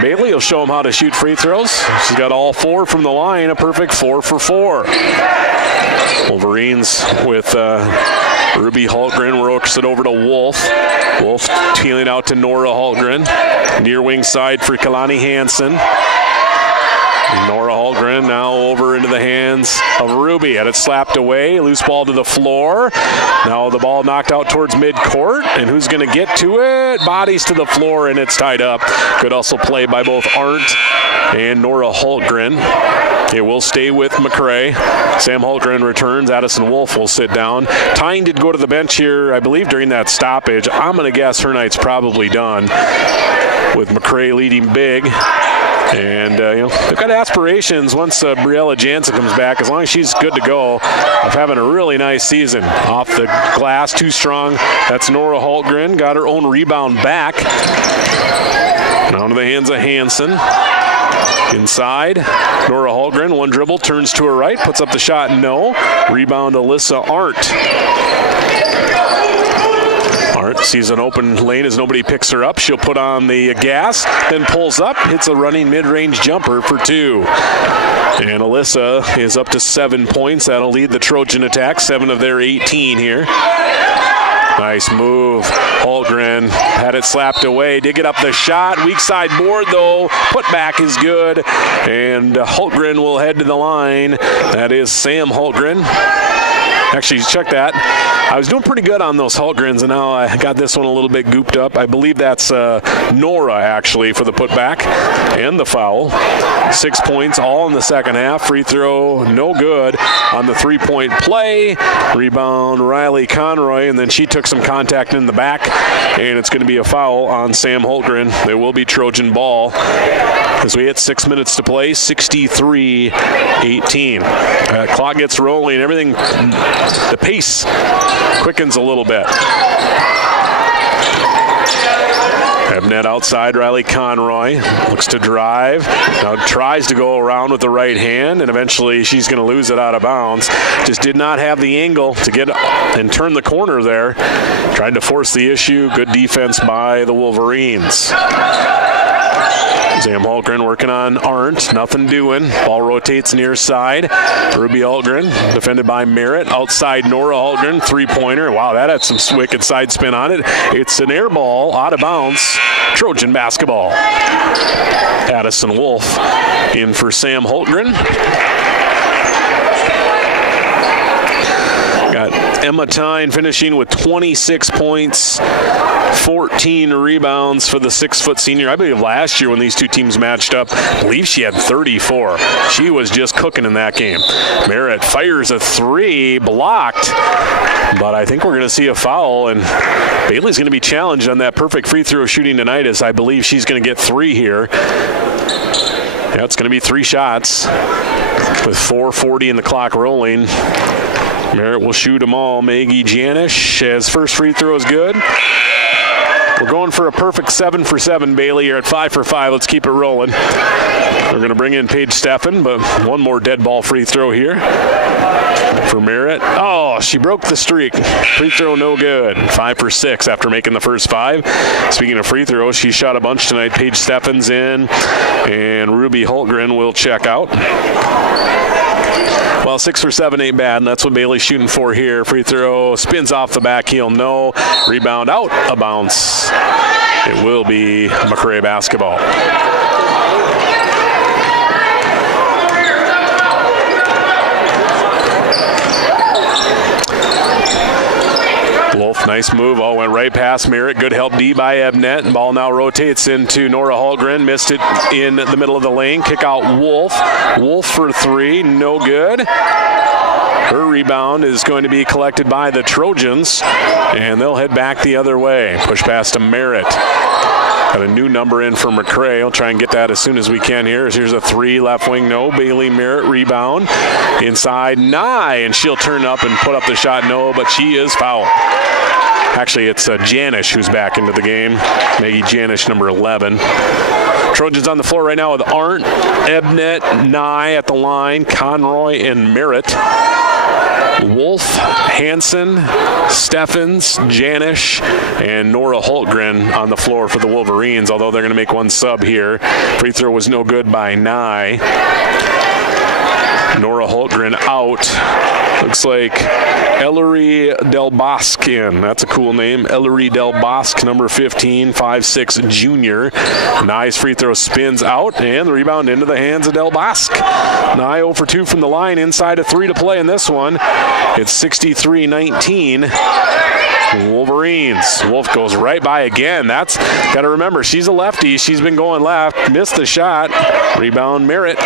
Bailey will show him how to shoot free throws. She's got all 4 from the line, a perfect 4 for 4. Wolverines with Ruby Hultgren works it over to Wolf. Wolf peeling out to Nora Hultgren. Near wing side for Kalani Hansen. Nora Hultgren now over into the hands of Ruby. Had it slapped away. Loose ball to the floor. Now the ball knocked out towards midcourt. And who's going to get to it? Bodies to the floor, and it's tied up. Good hustle play by both Arndt and Nora Hultgren. It will stay with MACCRAY. Sam Hultgren returns. Addison Wolf will sit down. Tyne did go to the bench here, I believe, during that stoppage. I'm going to guess her night's probably done with MACCRAY leading big. And, they've got aspirations once Briella Jansen comes back, as long as she's good to go, of having a really nice season. Off the glass, too strong. That's Nora Hultgren. Got her own rebound back. Now into the hands of Hansen. Inside, Nora Hultgren, one dribble, turns to her right, puts up the shot, no. Rebound, Alyssa Arndt. Arndt sees an open lane as nobody picks her up. She'll put on the gas, then pulls up, hits a running mid-range jumper for 2. And Alyssa is up to 7 points. That'll lead the Trojan attack, 7 of their 18 here. Nice move. Hultgren had it slapped away. Did get up the shot. Weak side board, though. Put back is good. And Hultgren will head to the line. That is Sam Hultgren. Actually, check that. I was doing pretty good on those Hultgrens, and now I got this one a little bit gooped up. I believe that's Nora, actually, for the putback and the foul. 6 points, all in the second half. Free throw, no good on the three-point play. Rebound, Riley Conroy, and then she took some contact in the back, and it's going to be a foul on Sam Hultgren. There will be Trojan ball as we hit 6 minutes to play, 63-18. Clock gets rolling, everything, the pace quickens a little bit. Ebnet outside, Riley Conroy looks to drive. Now tries to go around with the right hand, and eventually she's going to lose it out of bounds. Just did not have the angle to get and turn the corner there. Trying to force the issue. Good defense by the Wolverines. Sam Hultgren working on Arndt. Nothing doing. Ball rotates near side. Ruby Hultgren defended by Merritt. Outside Nora Hultgren. Three-pointer. Wow, that had some wicked side spin on it. It's an air ball out of bounds. Trojan basketball. Addison Wolf in for Sam Hultgren. Got Emma Tyne finishing with 26 points, 14 rebounds for the 6-foot senior. I believe last year when these two teams matched up, I believe she had 34. She was just cooking in that game. Merritt fires a 3, blocked, but I think we're going to see a foul, and Bailey's going to be challenged on that perfect free throw shooting tonight, as I believe she's going to get 3 here. Yeah, it's going to be 3 shots with 4:40 in the clock rolling. Merritt will shoot them all. Maggie Janish, as first free throw is good. We're going for a perfect 7 for 7, Bailey. You're at 5 for 5. Let's keep it rolling. We're going to bring in Paige Steffen, but one more dead ball free throw here. for Merritt. Oh, she broke the streak. Free throw no good. 5 for 6 after making the first 5. Speaking of free throws, she shot a bunch tonight. Paige Steffens in, and Ruby Holtgren will check out. Well, 6 for 7 ain't bad, and that's what Bailey's shooting for here. Free throw spins off the back heel, no. Rebound out of bounds. It will be MACCRAY basketball. Wolf, nice move. Oh, went right past Merritt. Good help D by Ebnet. Ball now rotates into Nora Holtgren. Missed it in the middle of the lane. Kick out Wolf. Wolf for 3. No good. Her rebound is going to be collected by the Trojans, and they'll head back the other way. Push pass to Merritt. Got a new number in for MACCRAY. I'll try and get that as soon as we can here. Here's a 3, left wing, no. Bailey Merritt rebound. Inside, Nye, and she'll turn up and put up the shot, no, but she is fouled. Actually, it's Janish who's back into the game. Maggie Janish, number 11. Trojans on the floor right now with Arndt, Ebnet, Nye at the line, Conroy, and Merritt. Wolf, Hansen, Steffens, Janish, and Nora Holtgren on the floor for the Wolverines, although they're going to make one sub here. Free throw was no good by Nye. Nora Holtgren out. Looks like Ellery Del Bosque in. That's a cool name. Ellery Del Bosque, number 15, 5'6", junior. Nye's free throw spins out, and the rebound into the hands of Del Bosque. Nye 0 for 2 from the line, inside of 3 to play in this one. It's 63-19. Wolverines. Wolf goes right by again. That's got to remember, she's a lefty. She's been going left. Missed the shot. Rebound Merritt.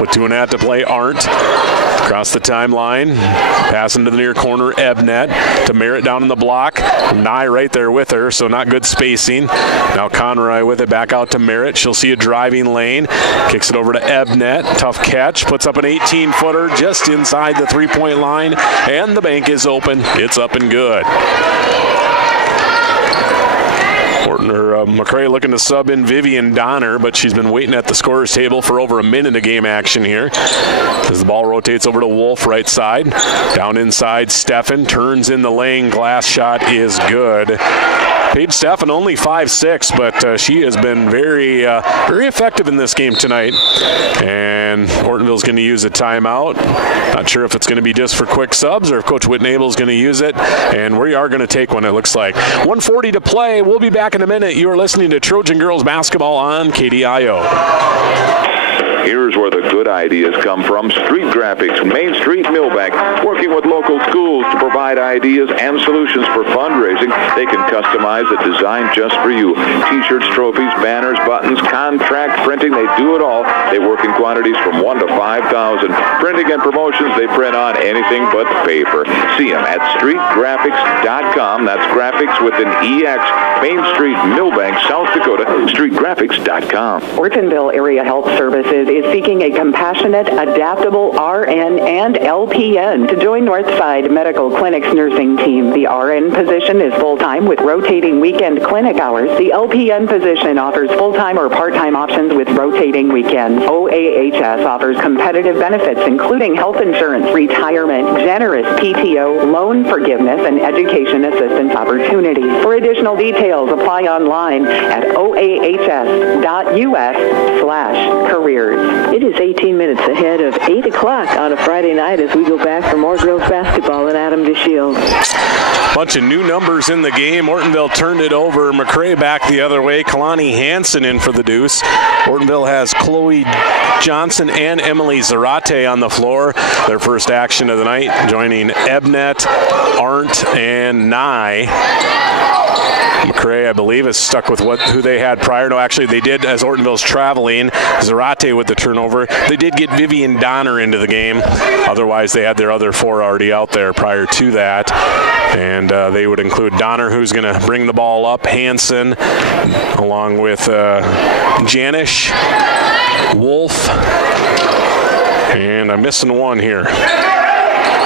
With 2.5 to play, Arndt. Across the timeline. Passing to the near corner, Ebnet. To Merritt down in the block. Nye right there with her, so not good spacing. Now Conroy with it back out to Merritt. She'll see a driving lane. Kicks it over to Ebnet. Tough catch. Puts up an 18-footer just inside the three-point line. And the bank is open. It's up and good. MACCRAY looking to sub in Vivian Donner, but she's been waiting at the scorer's table for over a minute of game action here. As the ball rotates over to Wolf, right side. Down inside, Steffen turns in the lane. Glass shot is good. Paige Steffen only 5'6", but she has been very effective in this game tonight. And Ortonville's going to use a timeout. Not sure if it's going to be just for quick subs or if Coach Whitnable's going to use it. And we are going to take one, it looks like. 1:40 to play. We'll be back in a minute. You are listening to Trojan Girls Basketball on KDIO. Here's where the good ideas come from. Street Graphics, Main Street, Millbank, working with local schools to provide ideas and solutions for fundraising. They can customize a design just for you. T-shirts, trophies, banners, buttons, contract printing, they do it all. They work in quantities from 1 to 5,000. Printing and promotions, they print on anything but paper. See them at streetgraphics.com. That's graphics with an EX. Main Street, Millbank, South Dakota, streetgraphics.com. Ortonville Area Health Services is seeking a compassionate, adaptable RN and LPN to join Northside Medical Clinic's nursing team. The RN position is full-time with rotating weekend clinic hours. The LPN position offers full-time or part-time options with rotating weekends. OAHS offers competitive benefits including health insurance, retirement, generous PTO, loan forgiveness, and education assistance opportunities. For additional details, apply online at oahs.us/careers. It is 18 minutes ahead of 8 o'clock on a Friday night as we go back for more girls basketball in Adam DeShields. Bunch of new numbers in the game. Ortonville turned it over. MACCRAY back the other way. Kalani Hansen in for the deuce. Ortonville has Chloe Johnson and Emily Zarate on the floor. Their first action of the night, joining Ebnet, Arndt, and Nye. MACCRAY, I believe, is stuck with who they had prior. No, actually, they did, as Ortonville's traveling. Zarate with the turnover. They did get Vivian Donner into the game. Otherwise, they had their other 4 already out there prior to that. And they would include Donner, who's going to bring the ball up, Hansen, along with Janish, Wolf, and I'm missing one here.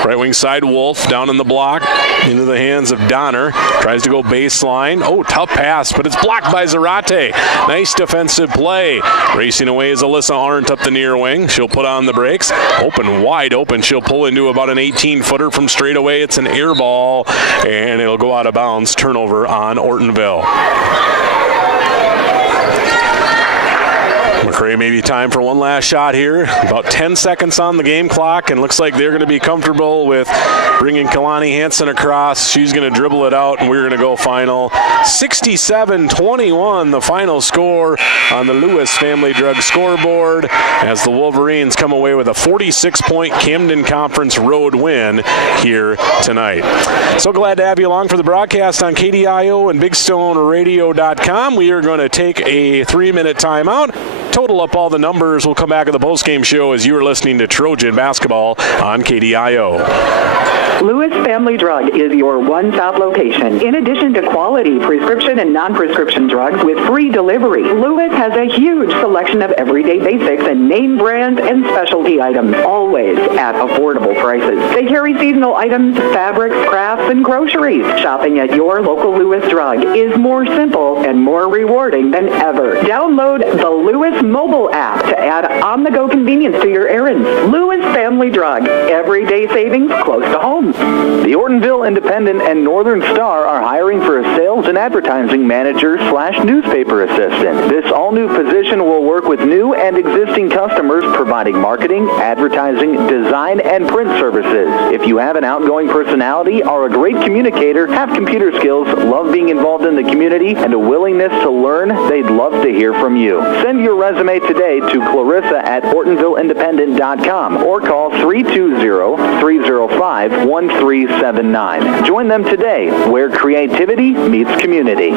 Right wing side, Wolf down in the block, into the hands of Donner. Tries to go baseline. Oh, tough pass, but it's blocked by Zarate. Nice defensive play. Racing away is Alyssa Arndt up the near wing. She'll put on the brakes. Open, wide open. She'll pull into about an 18-footer from straight away. It's an air ball, and it'll go out of bounds. Turnover on Ortonville. MACCRAY maybe time for one last shot here. About 10 seconds on the game clock, and looks like they're going to be comfortable with bringing Kalani Hansen across. She's going to dribble it out, and we're going to go final. 67-21, the final score on the Lewis Family Drug scoreboard as the Wolverines come away with a 46-point Camden Conference road win here tonight. So glad to have you along for the broadcast on KDIO and BigStoneRadio.com. We are going to take a 3-minute timeout. Total up all the numbers. We'll come back at the postgame show as you are listening to Trojan Basketball on KDIO. Lewis Family Drug is your one-stop location. In addition to quality prescription and non-prescription drugs with free delivery, Lewis has a huge selection of everyday basics and name brands and specialty items, always at affordable prices. They carry seasonal items, fabrics, crafts, and groceries. Shopping at your local Lewis Drug is more simple and more rewarding than ever. Download the Lewis mobile app to add on-the-go convenience to your errands. Lewis Family Drug, everyday savings close to home. The Ortonville Independent and Northern Star are hiring for a sales and advertising manager/newspaper assistant. This all-new position will work with new and existing customers, providing marketing, advertising, design, and print services. If you have an outgoing personality, are a great communicator, have computer skills, love being involved in the community, and a willingness to learn, they'd love to hear from you. Send your resume today to Clarissa at OrtonvilleIndependent.com or call 320-305-1379. Join them today, where creativity meets community.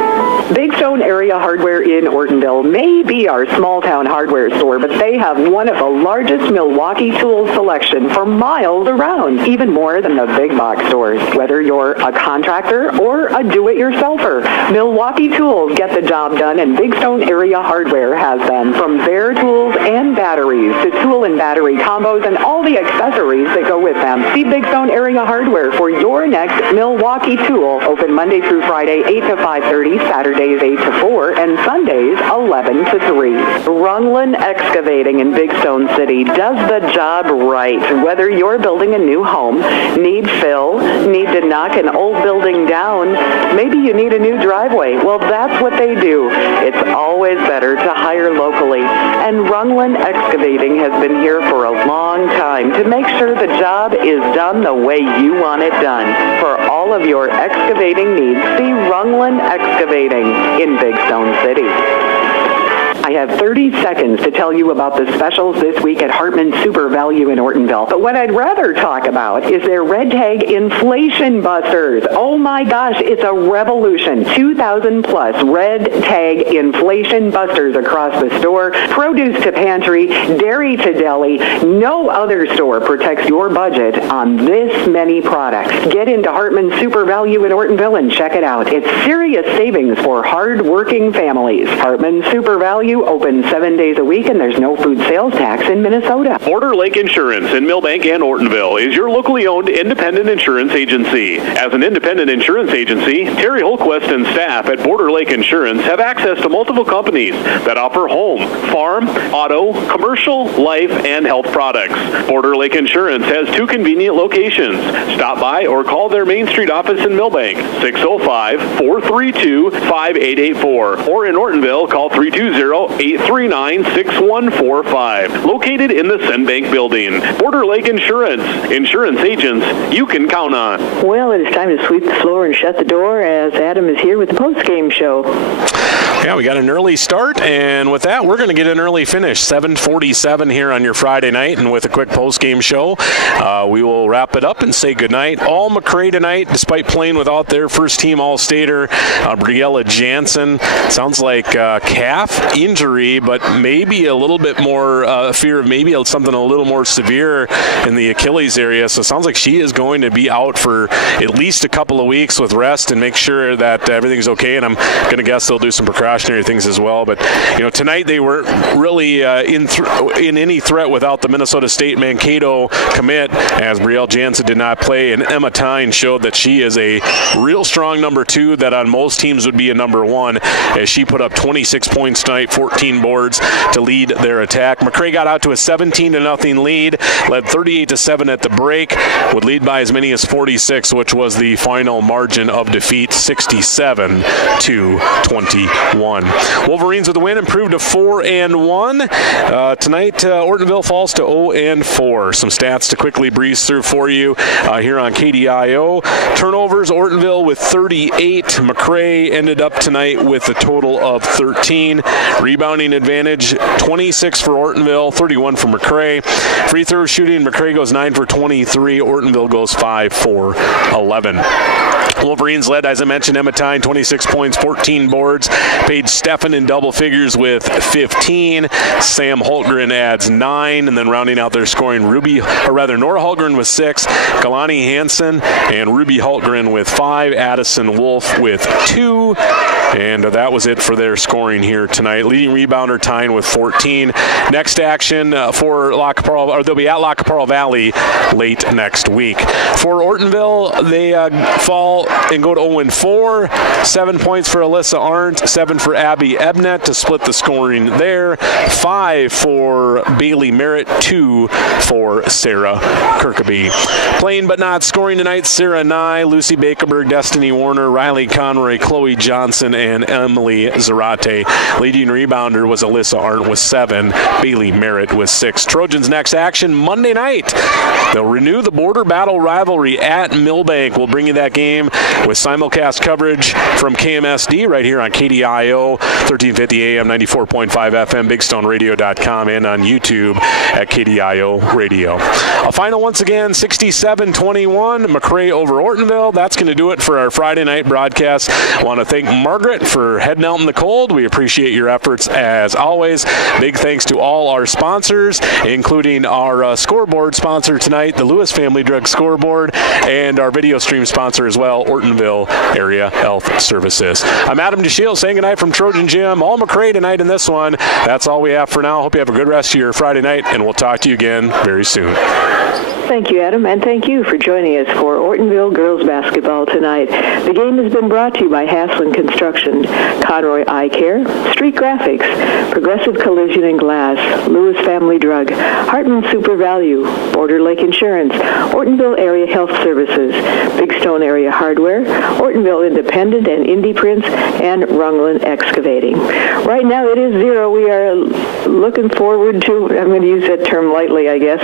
Big Stone Area Hardware in Ortonville may be our small-town hardware store, but they have one of the largest Milwaukee tool selection for miles around, even more than the big box stores. Whether you're a contractor or a do-it-yourselfer, Milwaukee Tools get the job done, and Big Stone Area Hardware has them. From bare tools and batteries to tool and battery combos and all the accessories that go with them. See Big Stone Area Hardware for your next Milwaukee tool. Open Monday through Friday, 8 to 5:30, Saturdays 8 to 4, and Sundays 11 to 3. Rungland Excavating in Big Stone City does the job right. Whether you're building a new home, need fill, need to knock an old building down, maybe you need a new driveway. Well, that's what they do. It's always better to hire locally, and Rungland Excavating has been here for a long time to make sure the job is done the way you want it done. For all of your excavating needs, see Rungland Excavating in Big Stone City. I have 30 seconds to tell you about the specials this week at Hartman Super Value in Ortonville. But what I'd rather talk about is their Red Tag Inflation Busters. Oh my gosh, it's a revolution. 2,000 plus Red Tag Inflation Busters across the store. Produce to pantry, dairy to deli. No other store protects your budget on this many products. Get into Hartman Super Value in Ortonville and check it out. It's serious savings for hard-working families. Hartman Super Value open 7 days a week, and there's no food sales tax in Minnesota. Border Lake Insurance in Millbank and Ortonville is your locally owned independent insurance agency. As an independent insurance agency, Terry Holquist and staff at Border Lake Insurance have access to multiple companies that offer home, farm, auto, commercial, life, and health products. Border Lake Insurance has 2 convenient locations. Stop by or call their Main Street office in Millbank, 605-432-5884, or in Ortonville, call 320-839-6145. Located in the Senbank building. Border Lake Insurance. Insurance agents you can count on. Well, it is time to sweep the floor and shut the door as Adam is here with the post-game show. Yeah, we got an early start, and with that, we're going to get an early finish. 7:47 here on your Friday night, and with a quick post-game show, we will wrap it up and say goodnight. All MACCRAY tonight, despite playing without their first-team All-Stater, Briella Jansen. Sounds like calf injury injury, but maybe a little bit more fear of maybe something a little more severe in the Achilles area. So it sounds like she is going to be out for at least a couple of weeks with rest and make sure that everything's okay. And I'm going to guess they'll do some precautionary things as well. But tonight they weren't really in any threat without the Minnesota State Mankato commit, as Brielle Jansen did not play, and Emma Tyne showed that she is a real strong number 2 that on most teams would be a number 1, as she put up 26 points tonight, 14 boards to lead their attack. MACCRAY got out to a 17-0 lead, led 38-7 at the break, would lead by as many as 46, which was the final margin of defeat, 67-21. Wolverines with the win, improved to 4-1. Tonight, Ortonville falls to 0-4. Some stats to quickly breeze through for you here on KDIO. Turnovers, Ortonville with 38. MACCRAY ended up tonight with a total of 13. Rebounding advantage, 26 for Ortonville, 31 for MACCRAY. Free throw shooting, MACCRAY goes 9 for 23. Ortonville goes 5 for 11. Wolverines led, as I mentioned, Emma Tyne, 26 points, 14 boards. Paige Steffen in double figures with 15. Sam Holtgren adds 9, and then rounding out their scoring, Nora Holtgren with 6, Kalani Hansen and Ruby Holtgren with 5, Addison Wolf with 2, and that was it for their scoring here tonight. Leading rebounder Tyne with 14. Next action for they'll be at La Caparra Valley late next week. For Ortonville, they fall and go to 0-4. 7 points for Alyssa Arndt, 7 for Abby Ebnet to split the scoring there. 5 for Bailey Merritt, 2 for Sarah Kirkaby. Playing but not scoring tonight, Sarah Nye, Lucy Bakerberg, Destiny Warner, Riley Conroy, Chloe Johnson, and Emily Zarate. Leading rebounder was Alyssa Arndt with 7, Bailey Merritt with 6. Trojans next action Monday night. They'll renew the border battle rivalry at Millbank. We'll bring you that game with simulcast coverage from KMSD right here on KDIO, 1350 AM, 94.5 FM, BigStoneRadio.com, and on YouTube at KDIO Radio. A final once again, 67-21, MACCRAY over Ortonville. That's going to do it for our Friday night broadcast. I want to thank Margaret for heading out in the cold. We appreciate your efforts as always. Big thanks to all our sponsors, including our scoreboard sponsor tonight, the Lewis Family Drug Scoreboard, and our video stream sponsor as well, Ortonville Area Health Services. I'm Adam DeShiel saying goodnight from Trojan Gym. All MACCRAY tonight in this one. That's all we have for now. Hope you have a good rest of your Friday night, and we'll talk to you again very soon. Thank you, Adam, and thank you for joining us for Ortonville girls basketball tonight. The game has been brought to you by Haslund Construction, Conroy Eye Care, Street Graphics, Progressive Collision and Glass, Lewis Family Drug, Hartman Super Value, Border Lake Insurance, Ortonville Area Health Services, Big Stone Area Hardware, Ortonville Independent and Indie Prints, and Rungland Excavating. Right now it is 0. We are looking forward to, I'm going to use that term lightly, I guess,